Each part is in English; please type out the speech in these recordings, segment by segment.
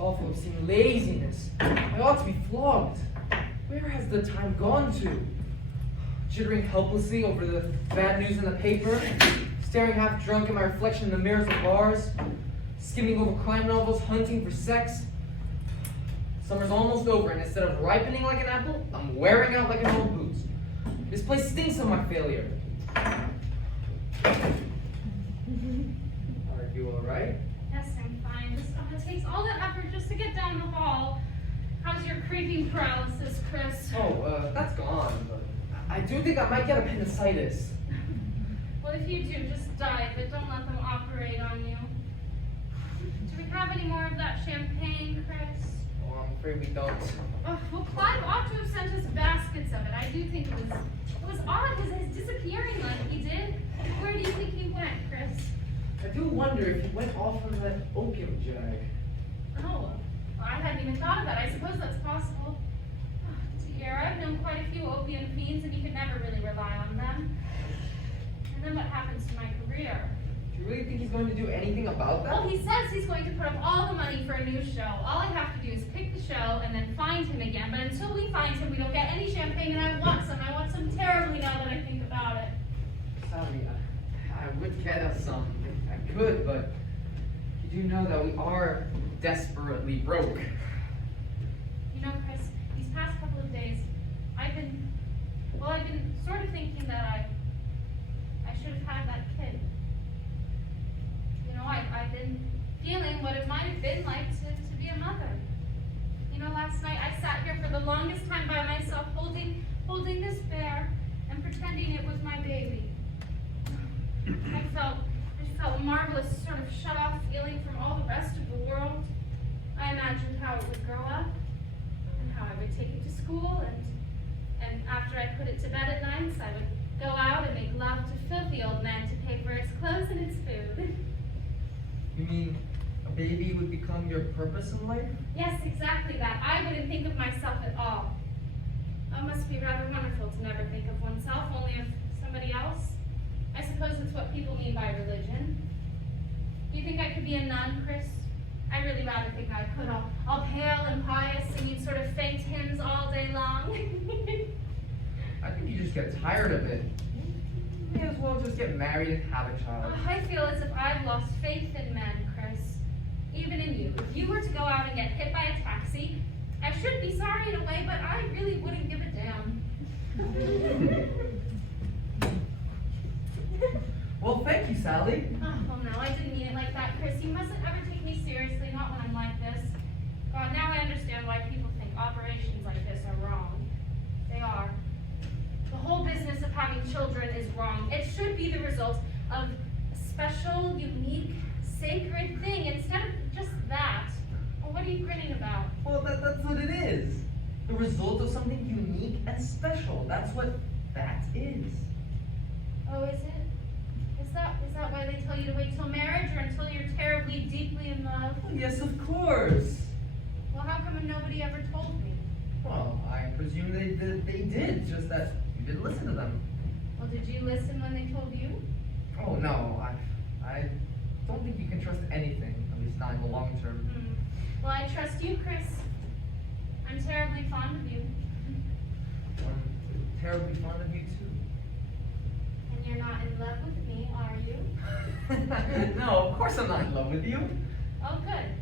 awful obscene laziness. I ought to be flogged. Where has the time gone to? Jittering helplessly over the bad news in the paper, staring half drunk at my reflection in the mirrors of bars, skimming over crime novels, hunting for sex. Summer's almost over, and instead of ripening like an apple, I'm wearing out like an old boot. This place stinks of my failure. Are you all right? Yes, I'm fine. It takes all that effort just to get down the hall. How's your creeping paralysis, Chris? Oh, that's gone, but I do think I might get appendicitis. Well, if you do, just die, but don't let them operate on you. Do we have any more of that champagne, Chris? Oh, I'm afraid we don't. Well, Clive ought to have sent us baskets of it. I do think it was odd his disappearing like he did. Where do you think he went, Chris? I do wonder if he went off on that opium jag. Oh, well, I hadn't even thought of that. I suppose that's possible. Oh, dear, I've known quite a few opium fiends, and you could never really rely on them. And then what happens to my career? Do you really think he's going to do anything about that? Well, he says he's going to put up all the money for a new show. All I have to do is pick the show and then find him again. But until we find him, we don't get any champagne, and I want some. I want some terribly now that I think about it. Sorry, I would get us some if I could, but you do know that we are desperately broke. You know, Chris, these past couple of days, I've been sort of thinking that I should have had that kid. You know, I've been feeling what it might have been like to be a mother. You know, last night I sat here for the longest time by myself, holding this bear and pretending it was my baby. I felt a marvelous sort of shut-off feeling from all the rest of the world. I imagined how it would grow up and how I would take it to school, and after I put it to bed at nights, I would go out and make love to filthy old men to pay for its clothes and its food. You mean a baby would become your purpose in life? Yes, exactly that. I wouldn't think of myself at all. Oh, it must be rather wonderful to never think of oneself, only of somebody else. I suppose it's what people mean by religion. Do you think I could be a nun, Chris? I really rather think I could, all pale and pious, singing sort of faint hymns all day long. I think you just get tired of it. You may as well just get married and have a child. I feel as if I've lost faith in men, Chris. Even in you. If you were to go out and get hit by a taxi, I should be sorry in a way, but I really wouldn't give a damn. Well, thank you, Sally. Oh, no, I didn't mean it like that, Chris. You mustn't ever take me seriously, not when I'm like this. God, now I understand why people think operations like this are wrong. They are. The whole business of having children is wrong. It should be the result of a special, unique, sacred thing instead of just that. Well, what are you grinning about? Well, that's what it is. The result of something unique and special. That's what that is. Oh, is it? Is that why they tell you to wait till marriage or until you're terribly, deeply in love? Well, yes, of course. Well, how come nobody ever told me? Well, I presume they did, just that you didn't listen to them. Well, did you listen when they told you? Oh, no, I don't think you can trust anything, at least not in the long term. Well, I trust you, Chris. I'm terribly fond of you. I'm terribly fond of you, too. And you're not in love with me, are you? No, of course I'm not in love with you. Oh, good.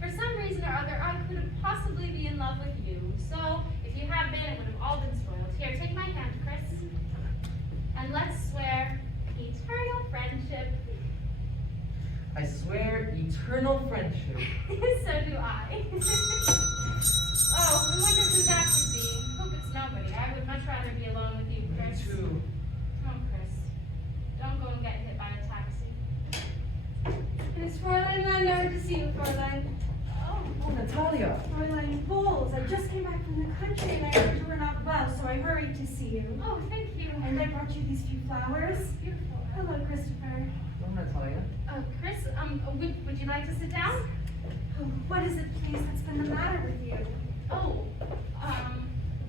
For some reason or other, I couldn't possibly be in love with you. So, if you had been, it would have all been spoiled. Here, take my hand, Chris. And let's swear eternal friendship. I swear eternal friendship. So do I. Oh, I wonder who that could be. Hope it's nobody. I would much rather be alone with you, Chris. Me too. Come on, Chris. Don't go and get hit by a taxi. Miss Fräulein Lander to see you, Fräulein. Oh, Natalia. Fräulein Bowles, I just came back from the country and I heard you were not well, so I hurried to see you. Oh, thank you. And I brought you these few flowers. Beautiful. Hello, Christopher. Oh, Natalia. Chris, would you like to sit down? Oh, what is it, please, that's been the matter with you? Oh,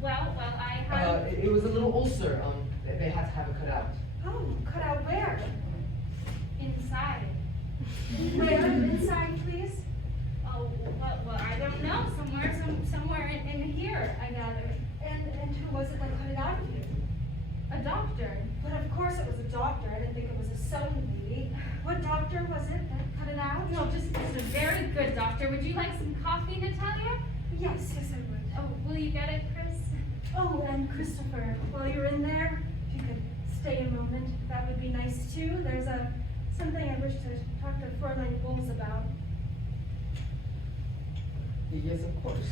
well, I had... It was a little ulcer. They had to have it cut out. Oh, cut out where? inside. Where inside, please? Oh, well, don't know, somewhere in here, I gather. And who was it that cut it out of you? A doctor. But of course it was a doctor. I didn't think it was a sewing lady. What doctor was it that cut it out? No, just a very good doctor. Would you like some coffee, Natalia? Yes, I would. Oh, will you get it, Chris? Oh, and Christopher, while you're in there, if you could stay a moment, that would be nice too. There's something I wish to talk to Fräulein Bowles about. Yes, of course.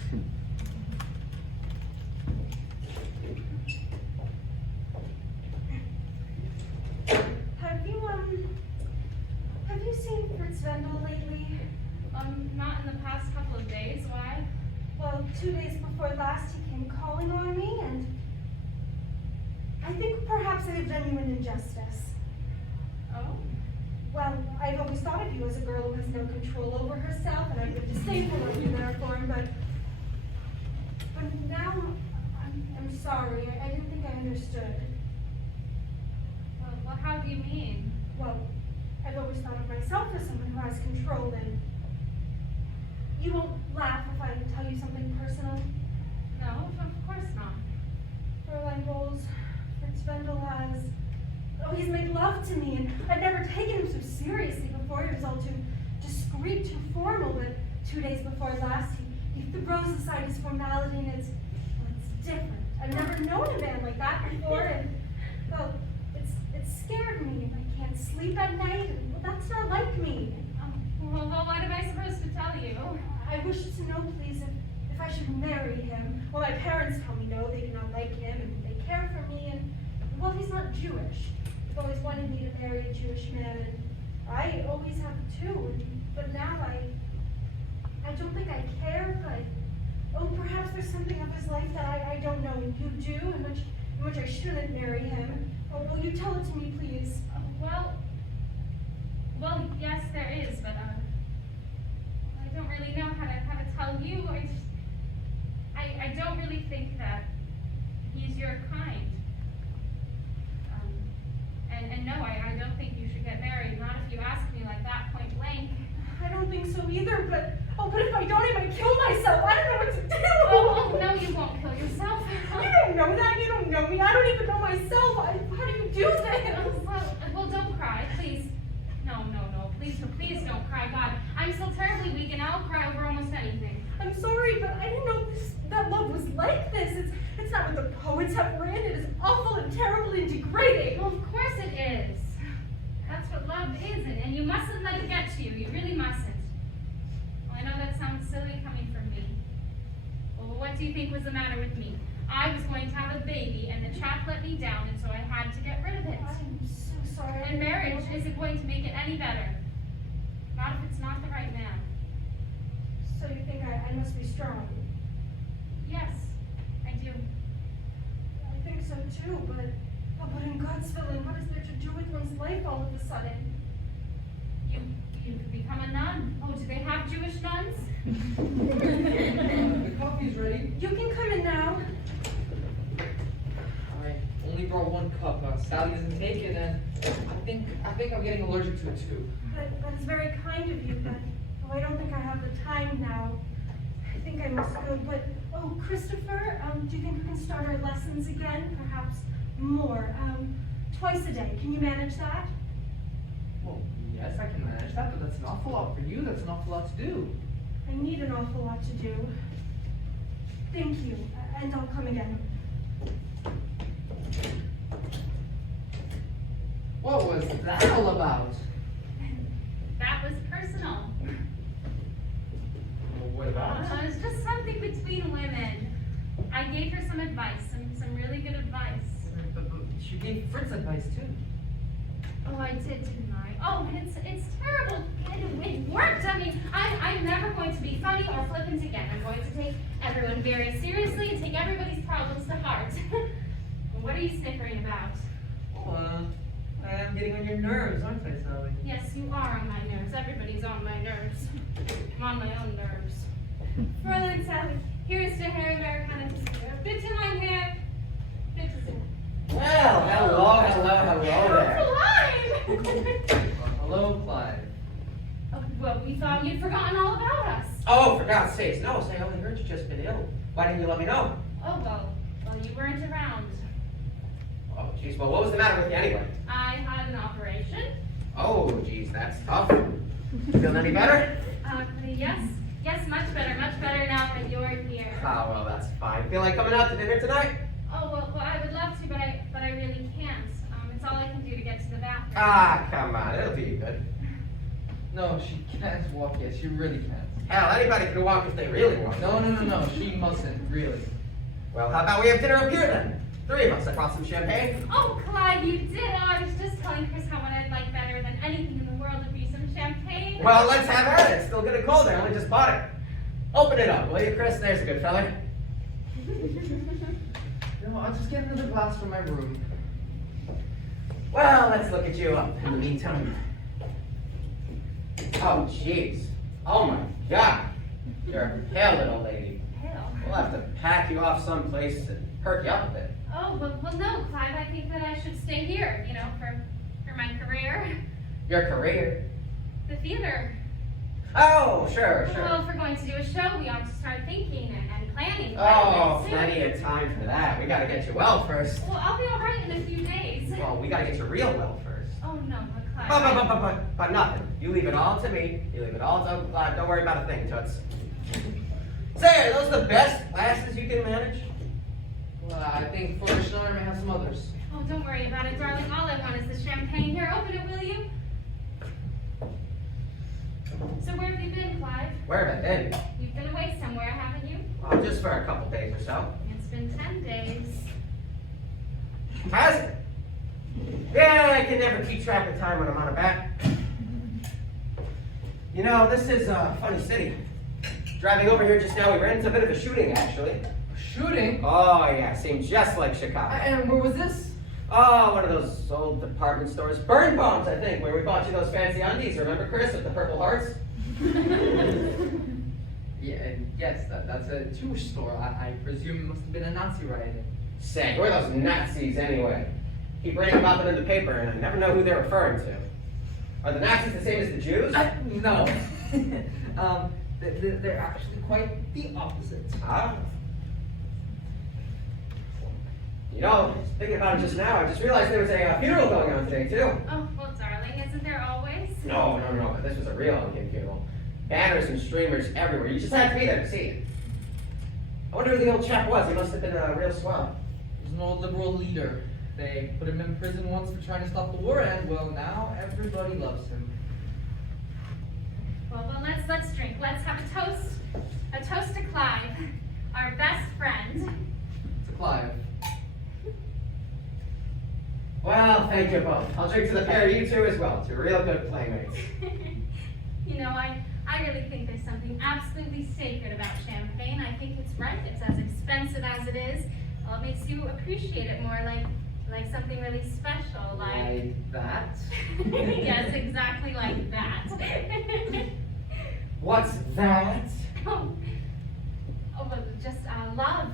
Have you seen Fritz Wendel lately? Not in the past couple of days. Why? Well, 2 days before last, he came calling on me, and I think perhaps I have done you an injustice. Oh? Well, I've always thought of you as a girl who has no control over herself, and I would disdainful of you therefore, but now I'm sorry. I didn't think I understood. Well, how do you mean? Well, I've always thought of myself as someone who has control, and you won't laugh if I tell you something personal. No, of course not. Fräulein Bowles, Fritz Wendel he's made love to me, and I've never taken him so seriously before. He was all too discreet, too formal, but 2 days before last, he throws aside his formality, and it's different. I've never known a man like that before, and, well, it's scared me. I can't sleep at night, and, well, that's not like me. Well, what am I supposed to tell you? I wish to know, please, if I should marry him. Well, my parents tell me no, they do not like him, and they care for me, and, well, he's not Jewish. They've always wanted me to marry a Jewish man, and I always have too, but now I don't think I care, but, oh, perhaps there's something of his life that I don't know, and you do, in which I shouldn't marry him. Oh, will you tell it to me, please? Well, yes, there is, but I don't really know how to tell you. I don't really think that he's your kind. And no, I don't think you should get married. Not if you ask me like that, point blank. I don't think so either, but if I don't, I might kill myself. I don't know what to do. Oh, no, you won't kill yourself. You don't know that. You don't know me. I don't even know myself. How do you do this? Well, don't cry, please. No, please don't cry. God, I'm still terribly weak, and I'll cry over almost anything. I'm sorry, but I didn't know that love was like this. It's not what the poets have written. It is awful and terrible and degrading. Well, of course it is. That's what love is, and you mustn't let it get to you. You really mustn't. Well, I know that sounds silly coming from me. Well, what do you think was the matter with me? I was going to have a baby, and the chap let me down, and so I had to get rid of it. I'm so sorry. And marriage isn't going to make it any better. Not if it's not the right man. So you think I must be strong? Yes, I do. I think so too, but in God's willing, what is there to do with one's life all of a sudden? You could become a nun. Oh, do they have Jewish nuns? The coffee's ready. You can come in now. I only brought 1 cup. Sally doesn't take it, and I think I'm getting allergic to it too. That is very kind of you, but I don't think I have the time now. I think I must go, but, Christopher, do you think we can start our lessons again? Perhaps more, twice a day. Can you manage that? Well, yes, I can manage that, but that's an awful lot for you. That's an awful lot to do. I need an awful lot to do. Thank you, and I'll come again. What was that all about? That was personal. Well, what about? It was just something between women. I gave her some advice, some really good advice. But she gave Fritz advice too. Oh, I did, didn't I? Oh, it's terrible. It worked. I mean, I'm never going to be funny or flippant again. I'm going to take everyone very seriously and take everybody's problems to heart. What are you snickering about? Oh, I'm getting on your nerves, aren't I, Sally? Yes, you are on my nerves. Everybody's on my nerves. I'm on my own nerves. Fräulein Sally, Here is to Herr Americana. Bitte, mein Herr. Bitte sehr. Well, hello there. Clyde! Hello, Clyde. Oh, well, we thought you'd forgotten all about us. Oh, for God's sakes, no, say, I only heard you just been ill. Why didn't you let me know? Oh, well, you weren't around. Oh, jeez, well, what was the matter with you anyway? I had an operation. Oh, jeez, that's tough. Feeling any better? Yes, much better now that you're here. Ah, well, that's fine. Feel like coming out to dinner tonight? Oh, well, I would love to, but I really can't. It's all I can do to get to the bathroom. Ah, come on, it'll do you good. No, she can't walk yet. She really can't. Hell, anybody can walk if they really want. No. She mustn't, really. Well, how about we have dinner up here then? 3 of us. I brought some champagne. Oh, Clyde, you did. Oh, I was just telling Chris how what I'd like better than anything in the world would be some champagne. Well, let's have at it. It's still getting cold. I only just bought it. Open it up, will you, Chris? There's a good fella. No, I'll just get another glass from my room. Well, let's look at you up in the meantime. Oh, jeez. Oh, my God. You're a pale little lady. Hell. We'll have to pack you off someplace and perk you up a bit. Oh, well, no, Clyde. I think that I should stay here, for my career. Your career? The theater. Oh, sure. Well, if we're going to do a show, we ought to start thinking and planning. Oh, soon. plenty of time for that. We gotta get you well first. Well, I'll be all right in a few days. Well, we gotta get you real well first. Oh, no, but Clyde. But nothing. You leave it all to me. You leave it all to don't worry about a thing, Toots. Say, are those the best glasses you can manage? Well, I think for Schneider may have some others. Oh, don't worry about it, darling. All I want is the champagne. Here, open it, will you? So where have you been, Clyde? Where have I been? You've been away somewhere, haven't you? Oh, just for a couple days or so. It's been 10 days. Has it? Yeah, I can never keep track of time when I'm on a bat. You know, this is a funny city. Driving over here just now, we ran into a bit of a shooting, actually. Shooting? Oh, yeah, seemed just like Chicago. And where was this? Oh, one of those old department stores. Burn Bombs, I think, where we bought you those fancy undies. Remember, Chris, with the purple hearts? Yes, that's a Jewish store. I presume it must have been a Nazi riot. Say, who are those Nazis anyway? Keep reading about them in the paper, and I never know who they're referring to. Are the Nazis the same as the Jews? No. They're actually quite the opposite. Ah. You know, thinking about it just now, I just realized there was a funeral going on today, too. Oh, well, darling, isn't there always? No, but this was a real Lincoln funeral. Banners and streamers everywhere. You just had to be there to see it. I wonder who the old chap was. He must have been a real swell. He was an old liberal leader. They put him in prison once for trying to stop the war, and well, now everybody loves him. Well, let's drink. Let's have a toast. A toast to Clive, our best friend. To Clive. Well, thank you both. I'll drink to the pair of you two as well. Two real good playmates. I really think there's something absolutely sacred about champagne. I think it's right. It's as expensive as it is. Well, it makes you appreciate it more, like something really special, Like that? Yes, exactly like that. What's that? Oh, well, just love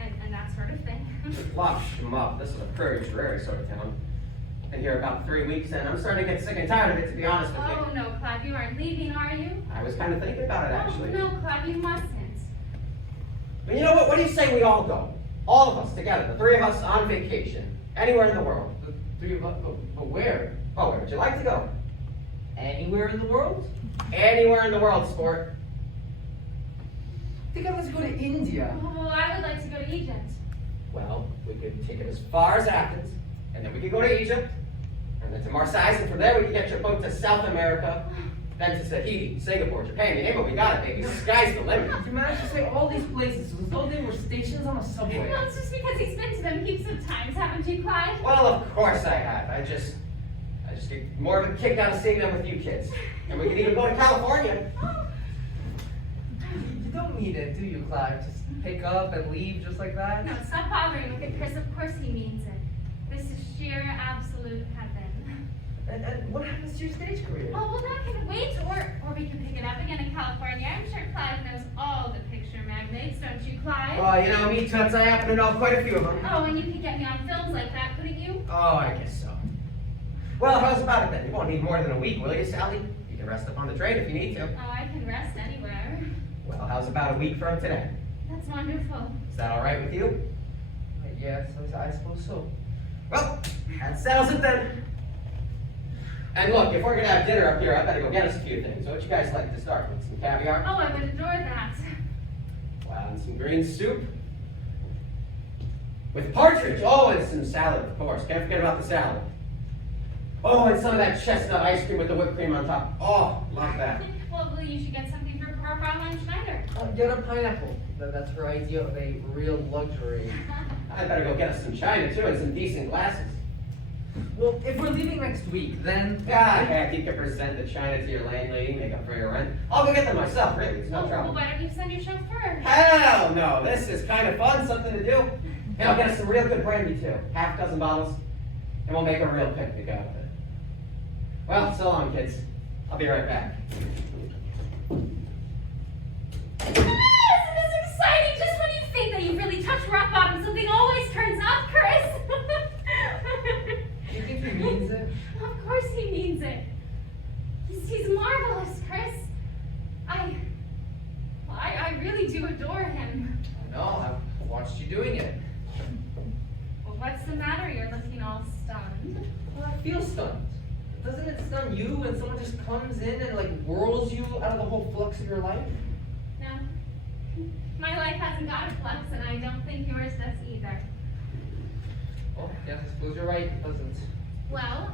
and that sort of thing. Love shmup. This is a prairie dreary sort of town. Been here about 3 weeks, and I'm starting to get sick and tired of it, to be honest with you. Oh, no, Clive, you aren't leaving, are you? I was kind of thinking about it, actually. Oh, no, Clive, you mustn't. But you know what? What do you say we all go? All of us together, the 3 of us on vacation, anywhere in the world. The 3 of us? But where? Oh, where would you like to go? Anywhere in the world? Anywhere in the world, sport. I think I'd like to go to India. Oh, I would like to go to Egypt. Well, we could take it as far as Athens, and then we could go to Egypt, and then to Marseilles, and from there we could get your boat to South America, then to Tahiti, Singapore, Japan. You name it, we got it, baby. Sky's the limit. You managed to say all these places as though they were stations on a subway. Well, it's just because he's been to them heaps of times, haven't you, Clive? Well, of course I have. I just get more of a kick out of seeing them with you kids. And we could even go to California. You don't need it, do you, Clive? Just pick up and leave just like that? No, stop bothering with it, Chris. Of course he means it. This is sheer, absolute heaven. And what happens to your stage career? Oh, well, that can wait, or we can pick it up again in California. I'm sure Clive knows all the picture magnates, don't you, Clive? Well, you know me, Toots, I happen to know quite a few of them. Oh, and you could get me on films like that, couldn't you? Oh, I guess so. Well, how's about it then? You won't need more than a week, will you, Sally? You can rest up on the train if you need to. Oh, I can rest anywhere. Well, how's about a week from today? That's wonderful. Is that all right with you? Yes, I suppose so. Well, that settles it then. And look, if we're gonna have dinner up here, I better go get us a few things. What you guys like to start with? Some caviar? Oh, I would adore that. Wow, and some green soup? With partridge! Oh, and some salad, of course. Can't forget about the salad. Oh, and some of that chestnut ice cream with the whipped cream on top. Oh, like that. Well, you should get something for Fraulein Schneider. Get a pineapple. That's her idea of a real luxury. I better go get us some china too and some decent glasses. Well, if we're leaving next week, then... Ah, heck, you can present the china to your landlady, make up for your rent. I'll go get them myself, really. It's no Well, trouble. why don't you send your chauffeur? Hell no! This is kind of fun, something to do. And I'll get us some real good brandy too. Half a dozen bottles, and we'll make a real picnic out of it. Well, so long, kids. I'll be right back. Isn't this exciting? Just when you think that you've really touched rock bottom, something always turns up, Chris. Do you think he means it? Of course he means it. He's marvelous, Chris. I really do adore him. I know, I've watched you doing it. Well, what's the matter? You're looking all stunned. Well, I feel stunned. Doesn't it stun you when someone just comes in and like whirls you out of the whole flux of your life? No. My life hasn't got a flux, and I don't think yours does either. Oh, yes, I suppose you're right, it doesn't. Well,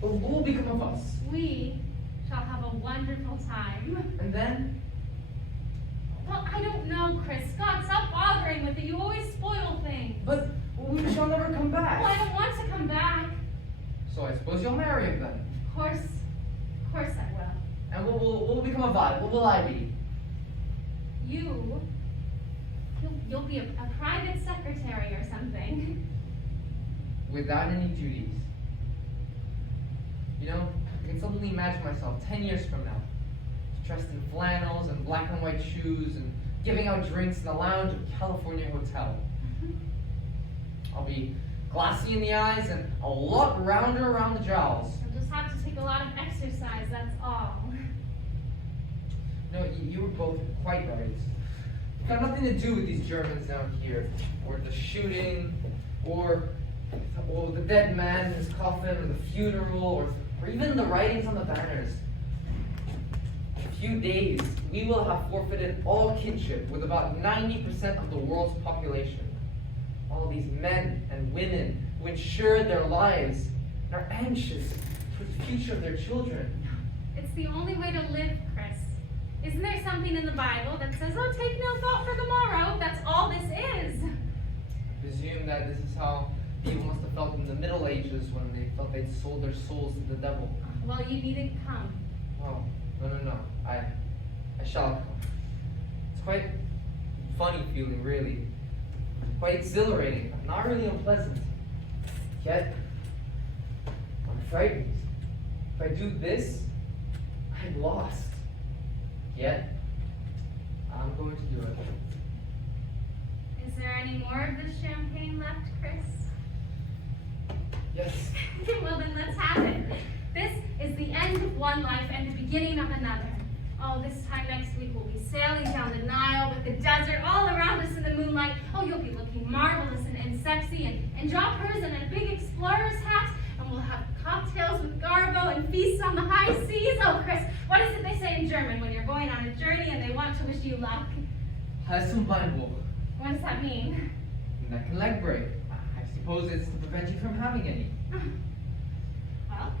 But what will become of us? we shall have a wonderful time. And then? Well, I don't know, Chris. God, stop bothering with it. You always spoil things. But we shall never come back. Well, I don't want to come back. So I suppose you'll marry him then. Of course I will. And what will become of I? What will I be? You'll be a private secretary or something. Without any duties. You know, I can suddenly imagine myself 10 years from now, dressed in flannels and black and white shoes and giving out drinks in the lounge of a California hotel. I'll be glassy in the eyes and a lot rounder around the jowls. You'll just have to take a lot of exercise, that's all. No, you were both quite right. It's got nothing to do with these Germans down here, or the shooting, or the dead man in his coffin, or the funeral, or even the writings on the banners. In a few days, we will have forfeited all kinship with about 90% of the world's population. All these men and women who insure their lives and are anxious for the future of their children. It's the only way to live, Chris. Isn't there something in the Bible that says, oh, take no thought for tomorrow? That's all this is. I presume that this is how people must have felt in the Middle Ages when they felt they'd sold their souls to the devil. Well, you needn't come. Oh, no. I shall come. It's quite a funny feeling, really. Quite exhilarating, but not really unpleasant. Yet, I'm frightened. If I do this, I'm lost. Yet, I'm going to do it. Is there any more of this champagne left, Chris? Yes. Well, then let's have it. This is the end of one life and the beginning of another. Oh, this time next week we'll be sailing down the Nile with the desert all around us in the moonlight. Oh, you'll be looking marvelous and sexy and joppers and a big explorer's hat. And we'll have cocktails with Garbo and feasts on the high seas. Oh, Chris, what is it they say in German when you're going on a journey and they want to wish you luck? Heiß Beinbruch. What does that mean? Neck and leg break. I suppose it's to prevent you from having any. Well,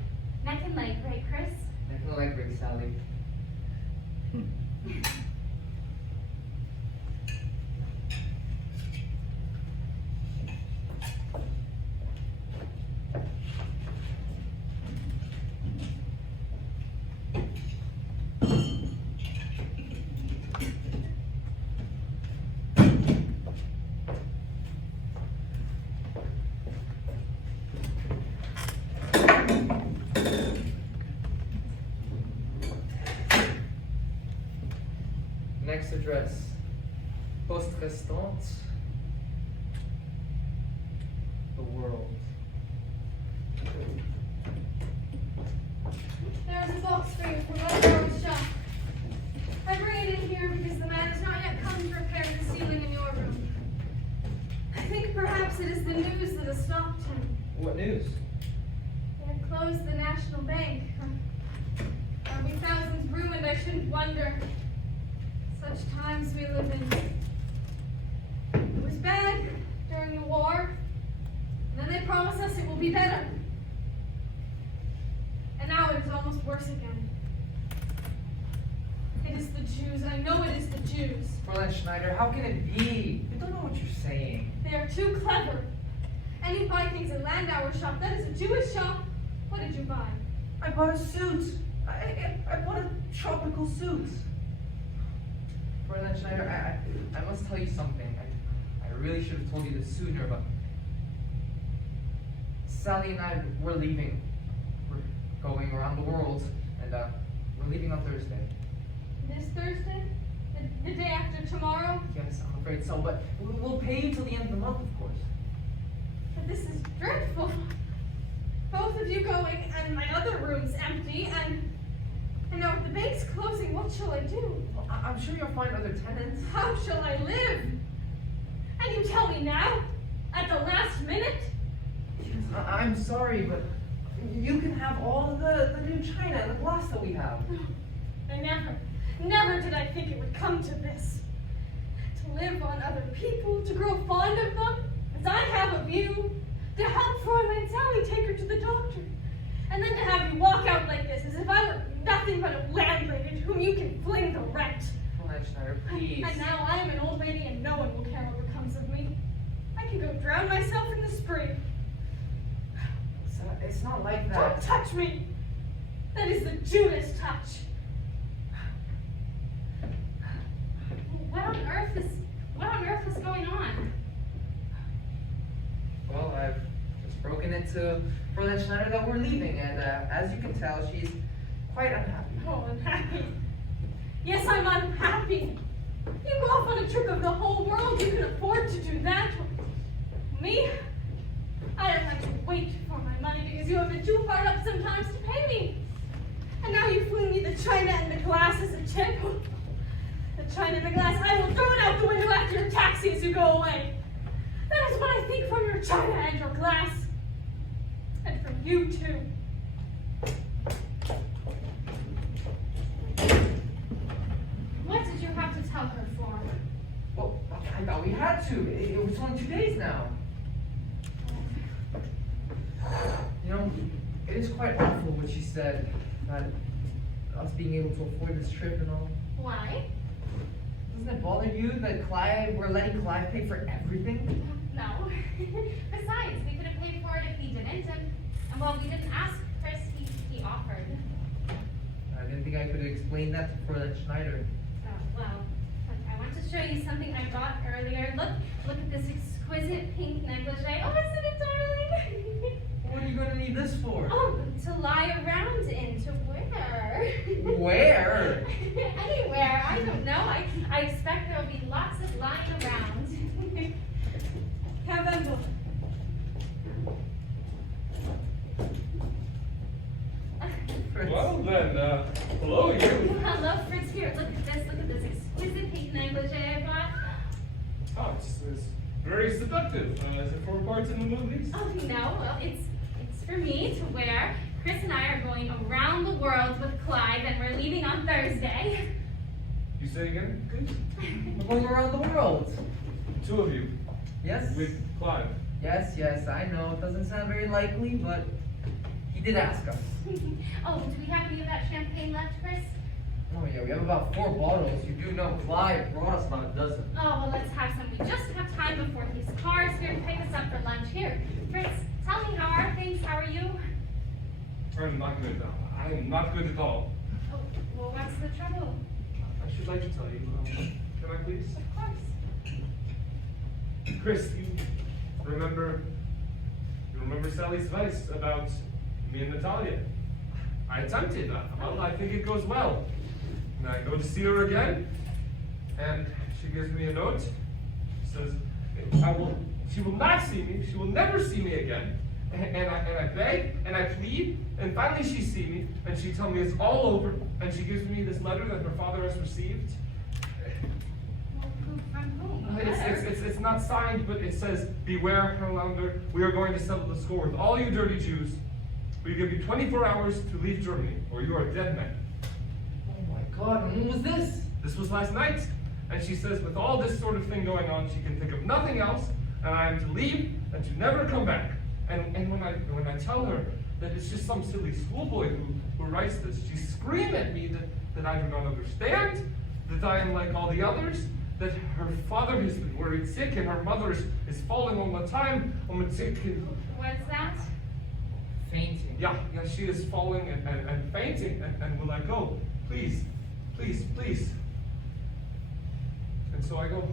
neck and leg break, Chris. Neck and leg break, Sally. Next address, Poste Restante, the world. There's a box for you from my shop. I What news? They have closed the National Bank. There'll be thousands ruined, I shouldn't wonder. Such times we live in. It was bad during the war, and then they promised us it will be better. And now it is almost worse again. It is the Jews. I know it is the Jews. Fräulein Schneider, how can it be? You don't know what you're saying. They are too clever. And you buy things at Landauer's shop. That is a Jewish shop. What did you buy? I bought a suit. I bought a tropical suit. Fräulein Schneider, I must tell you something. I really should have told you this sooner, but Sally and I, we're leaving. We're going around the world, and we're leaving on Thursday. This Thursday? The day after tomorrow? Yes, I'm afraid so, but we'll pay you till the end of the month, of course. But this is dreadful. Both of you going, and my other room's empty, and now if the bank's closing, what shall I do? Well, I'm sure you'll find other tenants. How shall I live? And you tell me now? At the last minute? I'm sorry, but you can have all the new china and the glass that we have. Never did I think it would come to this. To live on other people, to grow fond of them, as I have of you, to help Fräulein and Sally take her to the doctor, and then to have you walk out like this, as if I were nothing but a landlady to whom you can fling the rent. Fräulein Schneider, please. And now I am an old lady and no one will care what becomes of me. I can go drown myself in the spring. It's not like that. Don't touch me! That is the Judas touch. What on earth is going on? Well, I've just broken it to Fräulein Schneider that we're leaving, and as you can tell, she's quite unhappy. Oh, unhappy. Yes, I'm unhappy. You go off on a trip of the whole world, you can afford to do that. Me? I don't have to wait for my money because you have been too hard up sometimes to pay me. And now you fling me the china and the glass as a tip. The china and the glass, I will throw it out the window after your taxi as you go away. That is what I think from your china and your glass. And from you too. What did you have to tell her for? Well, I thought we had to. It was only 2 days now. You know, it is quite awful what she said, that us being able to afford this trip and all. Why? Doesn't it bother you that we're letting Clive pay for everything? No. Besides, we could have paid for it if he didn't, and well, we didn't ask Chris, he offered. I didn't think I could explain that to Fräulein Schneider. Well, I want to show you something I bought earlier. Look at this exquisite pink negligee. Oh, isn't it darling? What are you going to need this for? Oh, to lie around in, to wear. Where? Anywhere, I don't know. I expect there'll be lots of lying around. Herr Wendel. Well then, hello you. Hello, Fritz. Here, look at this exquisite pink negligee I bought. Oh, it's very seductive, as it for parts in the movies. Oh no, well, it's for me to wear. Chris and I are going around the world with Clive, and we're leaving on Thursday. You say again, please? We're going around the world. The two of you, Yes? with Clive. Yes, I know. It doesn't sound very likely, but he did ask us. Oh, do we have any of that champagne left, Chris? Oh yeah, we have about 4 bottles. You do know Clive brought us about a dozen. Oh, well, let's have some. We just have time before his car's here to pick us up for lunch. Here, Fritz, tell me, how are things? How are you? I'm not good. I am not good at all. Oh, well, what's the trouble? I should like to tell you. Can I please? Of course. Chris, you remember Sally's advice about me and Natalia? I attempted. Well, I think it goes well. And I go to see her again, and she gives me a note. Says, she will not see me. She will never see me again. And I beg and I plead, and finally she sees me, and she tells me it's all over, and she gives me this letter that her father has received. Well, who From whom? A It's, letter? it's not signed, but it says, "Beware, Herlander, we are going to settle the score with all you dirty Jews. We give you 24 hours to leave Germany, or you are dead men." Oh my God, and when was this? This was last night, and she says with all this sort of thing going on, she can think of nothing else, and I am to leave and to never come back. And when I tell her that it's just some silly schoolboy who writes this, she screams at me that I do not understand, that I am like all the others, that her father has been worried sick, and her mother is falling all the time. Sick. What's that? Fainting. Yeah, she is falling and fainting, and will I go? Please, please, please. And so I go.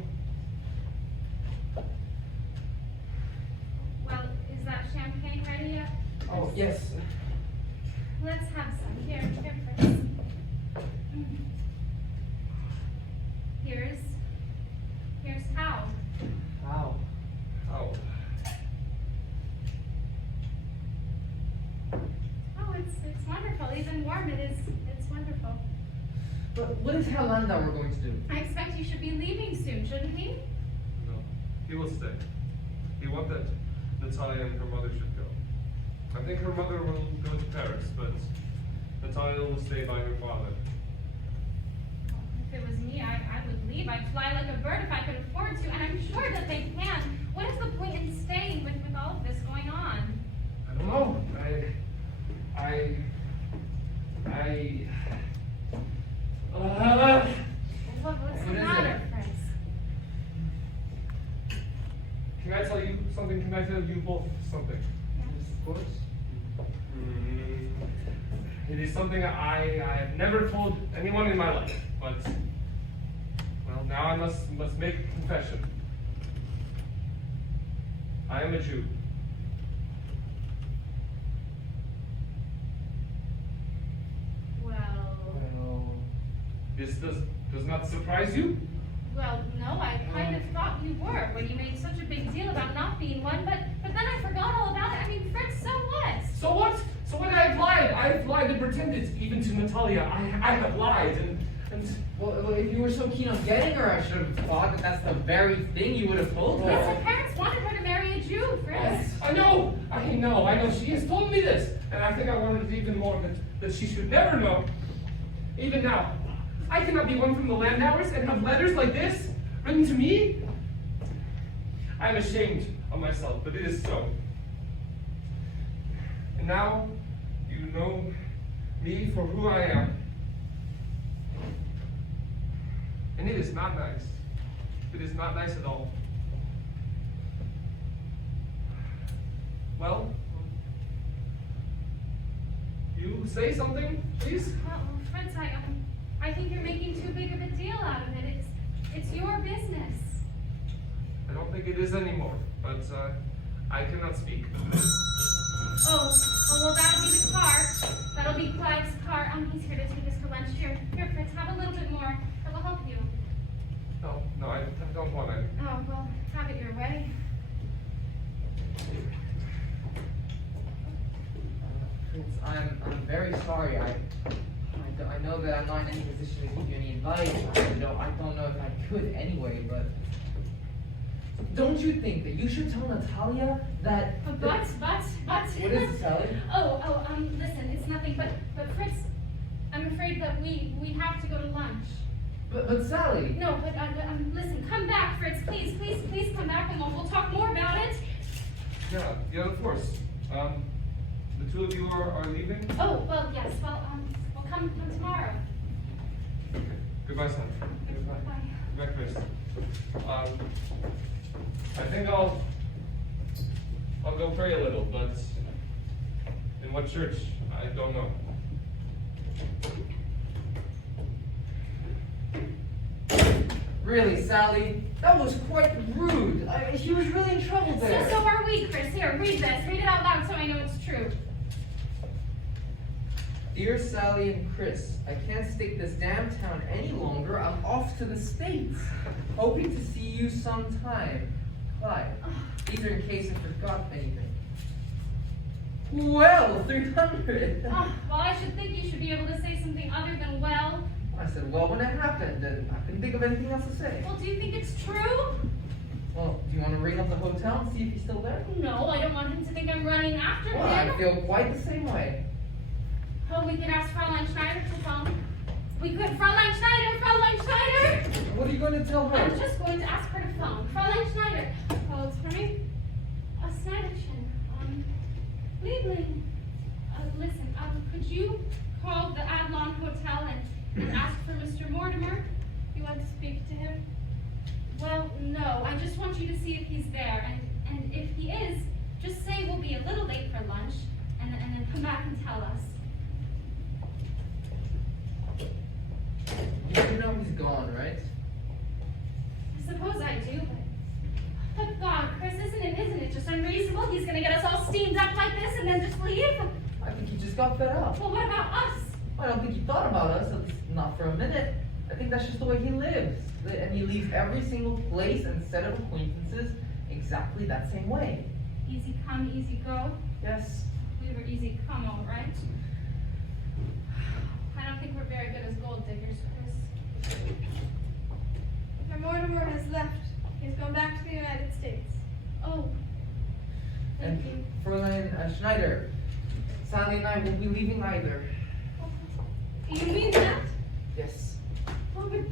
Well, is that champagne ready yet? Oh, yes. Let's have some. Here, Fritz. Here's how. Wow. Oh. Oh, it's wonderful. Even warm, it's wonderful. But what is Herr Landauer going to do? I expect you should be leaving soon, shouldn't he? No, he will stay. He wanted that Natalia and her mother should go. I think her mother will go to Paris, but Natalia will stay by her father. If it was me, I would leave. I'd fly like a bird if I could afford to, and I'm sure that they can. What is the point in staying with all of this going on? I don't know. What's the What is matter, it? Fritz? Can I tell you something? Can I tell you both something? Yes, of course. It is something I have never told anyone in my life, but well, now I must make a confession. I am a Jew. Well, This does not surprise you? Well, no, I kind of thought you were when you made such a big deal about not being one, but then I forgot all about it. I mean, Fritz, so what? So what? So what? I have lied and pretended, even to Natalia. I have lied and well, if you were so keen on getting her, I should have thought that that's the very thing you would have told her. Yes, her parents wanted her to marry a Jew, Fritz. I know. She has told me this, and I think I wanted it even more that she should never know. Even now, I cannot be one from the Landauers and have letters like this written to me. I am ashamed of myself, but it is so. And now you know me for who I am. And it is not nice. It is not nice at all. Well, you say something, please? Well, Fritz, I think you're making too big of a deal out of it. It's your business. I don't think it is anymore, but I cannot speak. Oh, well, that'll be the car. That'll be Clive's car. He's here to take us to lunch. Here, Fritz, have a little bit more. It will help you. No, I don't want it. Oh, well, have it your way. Fritz, I'm very sorry. I know that I'm not in any position to give you any advice. I don't know if I could anyway, but don't you think that you should tell Natalia that? But. What is it, Sally? Listen, it's nothing. But Fritz, I'm afraid that we have to go to lunch. But Sally. No, but listen, come back, Fritz. Please come back, and we'll talk more about it. Yeah, of course. The two of you are leaving? Oh, well, yes. Well, we'll come tomorrow. Okay. Goodbye, son. Bye. Goodbye, Chris. I think I'll go pray a little, but in what church, I don't know. Really, Sally, that was quite rude. He was really in trouble there. So are we, Chris. Here, read this. Read it out loud so I know it's true. Dear Sally and Chris, I can't stick this damn town any longer. I'm off to the States. Hoping to see you sometime. Clive. These are in case I forgot anything. Well, 300. Well, I should think you should be able to say something other than well I said, well, when it happened, and I couldn't think of anything else to say. Well, do you think it's true? Well, do you want to ring up the hotel and see if he's still there? No, I don't want him to think I'm running after Well, I him. feel quite the same way. Oh, we could ask Fräulein Schneider to phone. We could, Fräulein Schneider, Fräulein Schneider! What are you going to tell her? I'm just going to ask her to phone. Fräulein Schneider. Oh, it's for me? Schneiderchen, Liebling, listen, could you call the Adlon Hotel and ask for Mr. Mortimer? You want to speak to him? Well, no, I just want you to see if he's there, and if he is, just say we'll be a little late for lunch, and then come back and tell us. You know he's gone, right? I suppose I do, but God, Chris, isn't it just unreasonable? He's gonna get us all steamed up like this and then just leave? I think he just got fed up. Well, what about us? I don't think he thought about us, at least not for a minute. I think that's just the way he lives. And he leaves every single place and set of acquaintances exactly that same way. Easy come, easy go. Yes. We were easy come, all right. I don't think we're very good as gold diggers, Chris. Mr. Mortimer has left. He's gone back to the United States. Oh, And thank you. Fräulein Schneider, Sally and I won't be leaving either. You mean that? Yes. Oh, but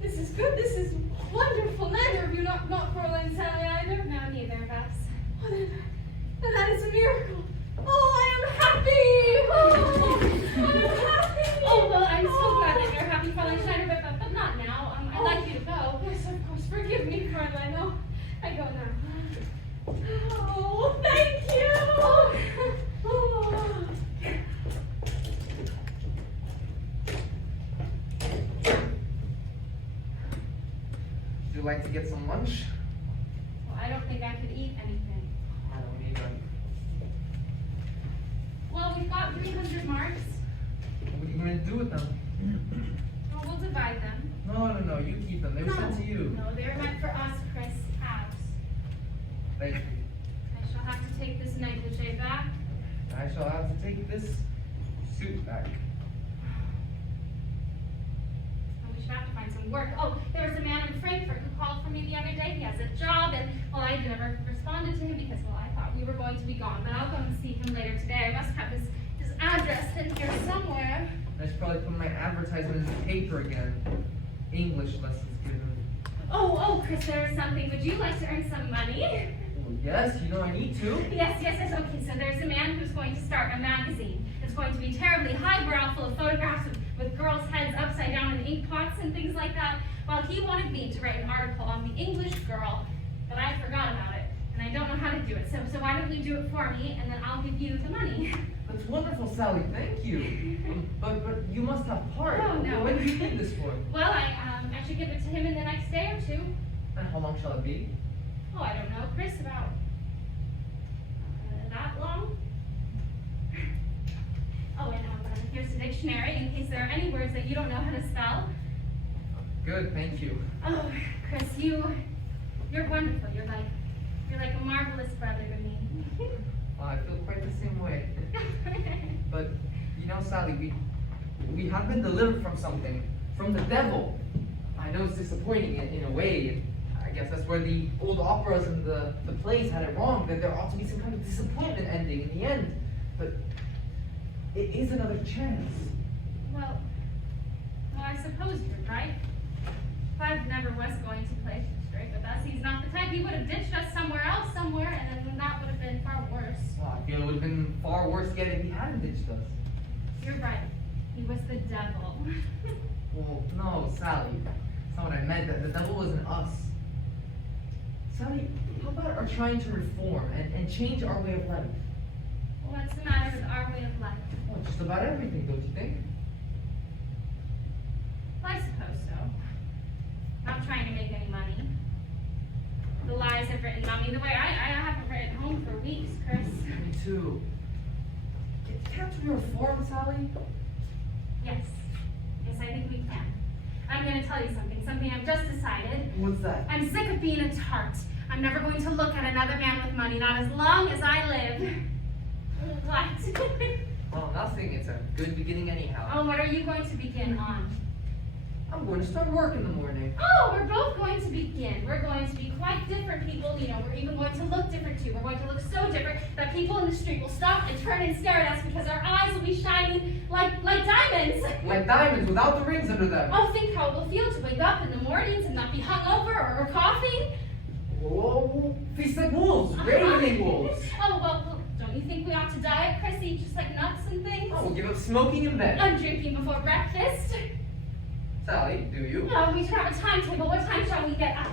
this is good. This is wonderful. Neither of you, not Fräulein Sally either. No, neither of us. Oh, then that is a miracle. Oh, I am happy. Oh, I'm happy. Oh, well, I'm so glad that you're happy, Fräulein Schneider, but not now. I'd like you to go. Yes, of course. Forgive me, Fräulein. Oh, I go now. Oh, thank you. Oh. Would you like to get some lunch? Well, I don't think I could eat anything. I don't either. Well, we've got 300 marks. What are you going to do with them? Well, we'll divide them. No, you keep them. They were sent to you. No, they're meant for us, Chris. Halves. Thank you. I shall have to take this negligee back. I shall have to take this suit back. We should have to find some work. Oh, there was a man in Frankfurt who called for me the other day. He has a job, and, well, I never responded to him because, well, I thought we were going to be gone. But I'll go and see him later today. I must have his address in here somewhere. I should probably put my advertisement in the paper again. English lessons given. Oh, Chris, there is something. Would you like to earn some money? Oh, yes, you know I need to. Yes. Okay, so there's a man who's going to start a magazine. It's going to be terribly highbrow, full of photographs with girls' heads upside down in ink pots and things like that. Well, he wanted me to write an article on the English girl, but I forgot about it, and I don't know how to do it. So why don't you do it for me, and then I'll give you the money. That's wonderful, Sally. Thank you. But you must have part. Oh, no. When do you need this for? Well, I should give it to him in the next day or two. And how long shall it be? Oh, I don't know, Chris, about that long. Oh, and here's the dictionary in case there are any words that you don't know how to spell. Good, thank you. Oh, Chris, you're wonderful. You're like a marvelous brother to me. I feel quite the same way. But you know, Sally, we have been delivered from something, from the devil. I know it's disappointing in a way. I guess that's where the old operas and the plays had it wrong, that there ought to be some kind of disappointment ending in the end. But it is another chance. Well, I suppose you're right. Clive never was going to play straight with us. He's not the type. He would have ditched us somewhere, and then that would have been far worse. Well, I feel it would have been far worse yet if he hadn't ditched us. You're right. He was the devil. Well, no, Sally. That's not what I meant. The devil wasn't us. Sally, how about our trying to reform and change our way of life? What's the matter with our way of life? Well, just about everything, don't you think? I suppose so. Not trying to make any money. The lies have written on me the way I haven't written home for weeks, Chris. Me too. Can't we reform, Sally? Yes, I think we can. I'm going to tell you something I've just decided. What's that? I'm sick of being a tart. I'm never going to look at another man with money, not as long as I live. What? Well, nothing. It's a good beginning anyhow. Oh, what are you going to begin on? I'm going to start work in the morning. Oh, we're both going to begin. We're going to be quite different people. You know, we're even going to look different too. We're going to look so different that people in the street will stop and turn and stare at us because our eyes will be shining like diamonds. Like diamonds without the rings under them. Oh, think how it will feel to wake up in the mornings and not be hungover or coughing. Oh, feast like wolves, raving wolves. Oh, well, don't you think we ought to diet, Chris? Eat just like nuts and things? Oh, we'll give up smoking in bed. I'm drinking before breakfast. Sally, do you? Oh, we should have a timetable. What time shall we get up?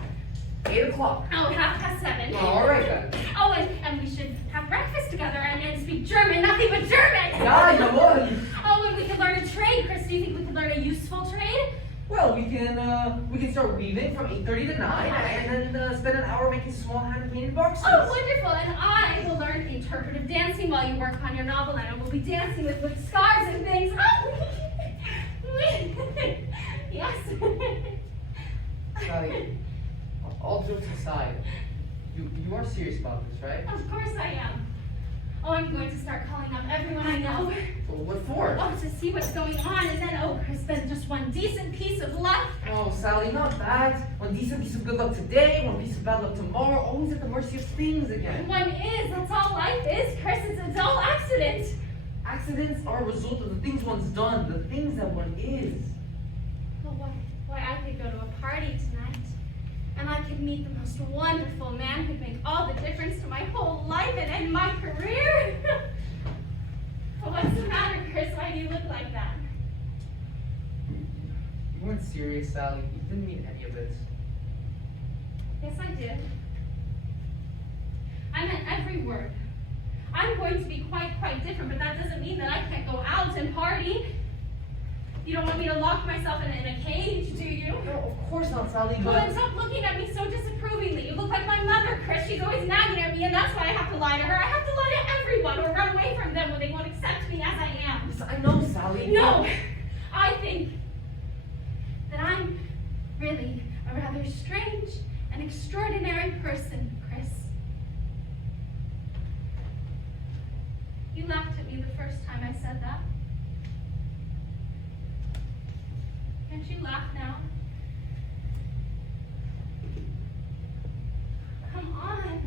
8 o'clock. Oh, 7:30. All right then. Oh, and we should have breakfast together and speak German, nothing but German. Ja, jawohl. Oh, and we could learn a trade, Chris. Do you think we could learn a useful trade? Well, we can start weaving from 8:30 to 9, and then spend an hour making small hand painted boxes. Oh, wonderful. And I will learn interpretive dancing while you work on your novel, and I will be dancing with scarves and things. Oh! Yes. Sally, all jokes aside, you are serious about this, right? Of course I am. Oh, I'm going to start calling up everyone I know. Well, what for? Oh, to see what's going on, and then, oh, Chris, then just one decent piece of luck. Oh, Sally, not that. One decent piece of good luck today, one piece of bad luck tomorrow, always at the mercy of things again. One is, that's all life is, Chris. It's a dull accident. Accidents are a result of the things one's done, the things that one is. Oh, why, I could go to a party tonight, and I could meet the most wonderful man who'd make all the difference to my whole life and my career. Well, what's the matter, Chris? Why do you look like that? You weren't serious, Sally. You didn't mean any of it. Yes, I did. I meant every word. I'm going to be quite different, but that doesn't mean that I can't go out and party. You don't want me to lock myself in a cage, do you? No, of course not, Sally, Well, then but... stop looking at me so disapprovingly. You look like my mother, Chris. She's always nagging at me, and that's why I have to lie to her. I have to lie to everyone or run away from them when they won't accept me as I am. Yes, I know, Sally. No, I think that I'm really a rather strange and extraordinary person, Chris. You laughed at me the first time I said that. Can't you laugh now? Come on.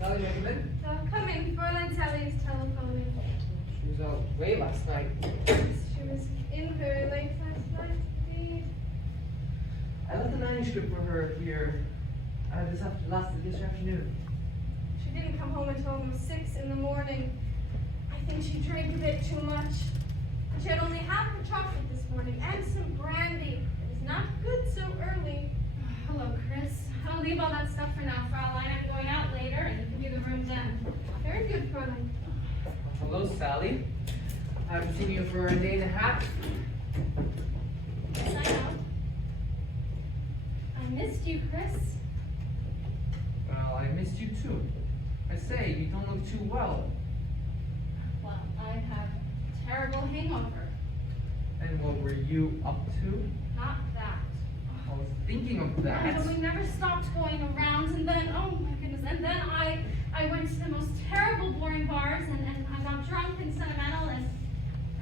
Sally, you come in? Oh, come in. Fräulein Sally is telephoning. She was out late last night. She was in very late last night, indeed. I left the manuscript for her here this afternoon. She didn't come home until almost 6 in the morning. I think she drank a bit too much. And she had only half her chocolate this morning and some brandy. It was not good so early. Hello, Chris. I'll leave all that stuff for now, Fraulein. I'm going out later, and you can view the room then. Very good, Fräulein. Hello, Sally. I haven't seen you for a day and a half. Yes, I know. I missed you, Chris. Well, I missed you too. I say, you don't look too well. Well, I have a terrible hangover. And what were you up to? Not that. I was thinking of that. And we never stopped going around, and then, oh my goodness, and then I went to the most terrible, boring bars, and I got drunk and sentimental, and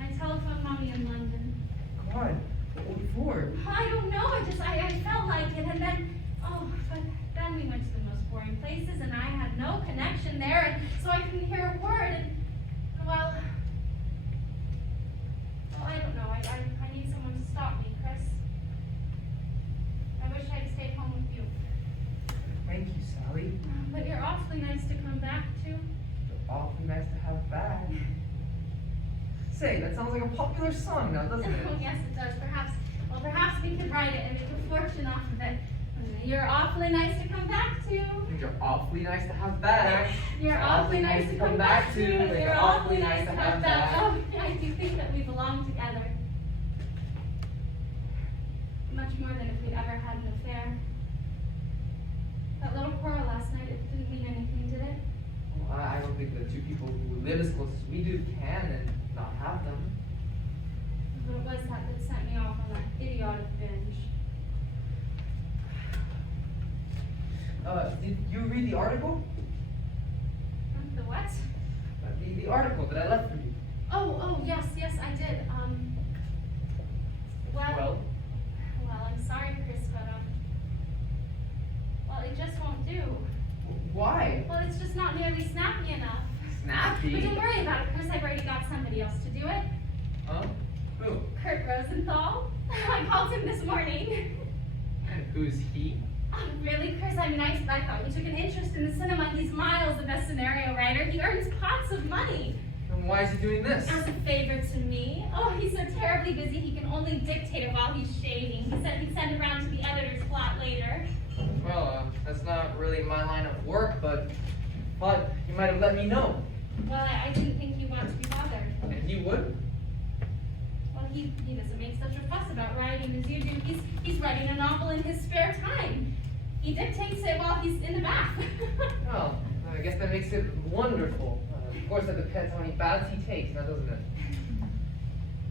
I telephoned Mommy in London. God, what for? I don't know, I felt like it, and then, but then we went to the most boring places, and I had no connection there, and so I couldn't hear a word, and, well, I don't know, I need someone to stop me, Chris. I wish I'd stayed home with you. Thank you, Sally. But you're awfully nice to come back to. You're awfully nice to have back. Say, that sounds like a popular song now, doesn't it? Oh, yes, it does. Perhaps we could write it and make a fortune off of it. You're awfully nice to come back to. And you're awfully nice to have back. You're awfully nice to come back to. You're awfully nice to have back. Oh, I do think that we belong together. Much much more than if we'd ever had an affair. That little quarrel last night, it didn't mean anything, did it? Well, I don't think the two people who live as close as we do can and not have them. But it was that sent me off on that idiotic binge. Did you read the article? The what? The article that I left for you. Oh, yes, I did. Well, I'm sorry, Chris, but, well, it just won't do. Why? Well, it's just not nearly snappy enough. Snappy? But don't worry about it, Chris. I've already got somebody else to do it. Huh? Who? Kurt Rosenthal. I called him this morning. And who's he? Oh, really, Chris? I mean, I thought you took an interest in the cinema. He's miles the best scenario writer. He earns pots of money. And why is he doing this? As a favor to me. Oh, he's so terribly busy he can only dictate it while he's shaving. He said he'd send it around to the editor's flat later. Well, that's not really my line of work, but you might have let me know. Well, I didn't think he'd want to be bothered. And he would? Well, he doesn't make such a fuss about writing as you do. He's writing a novel in his spare time. He dictates it while he's in the bath. Well, I guess that makes it wonderful. Of course, that depends how many baths he takes, now doesn't it?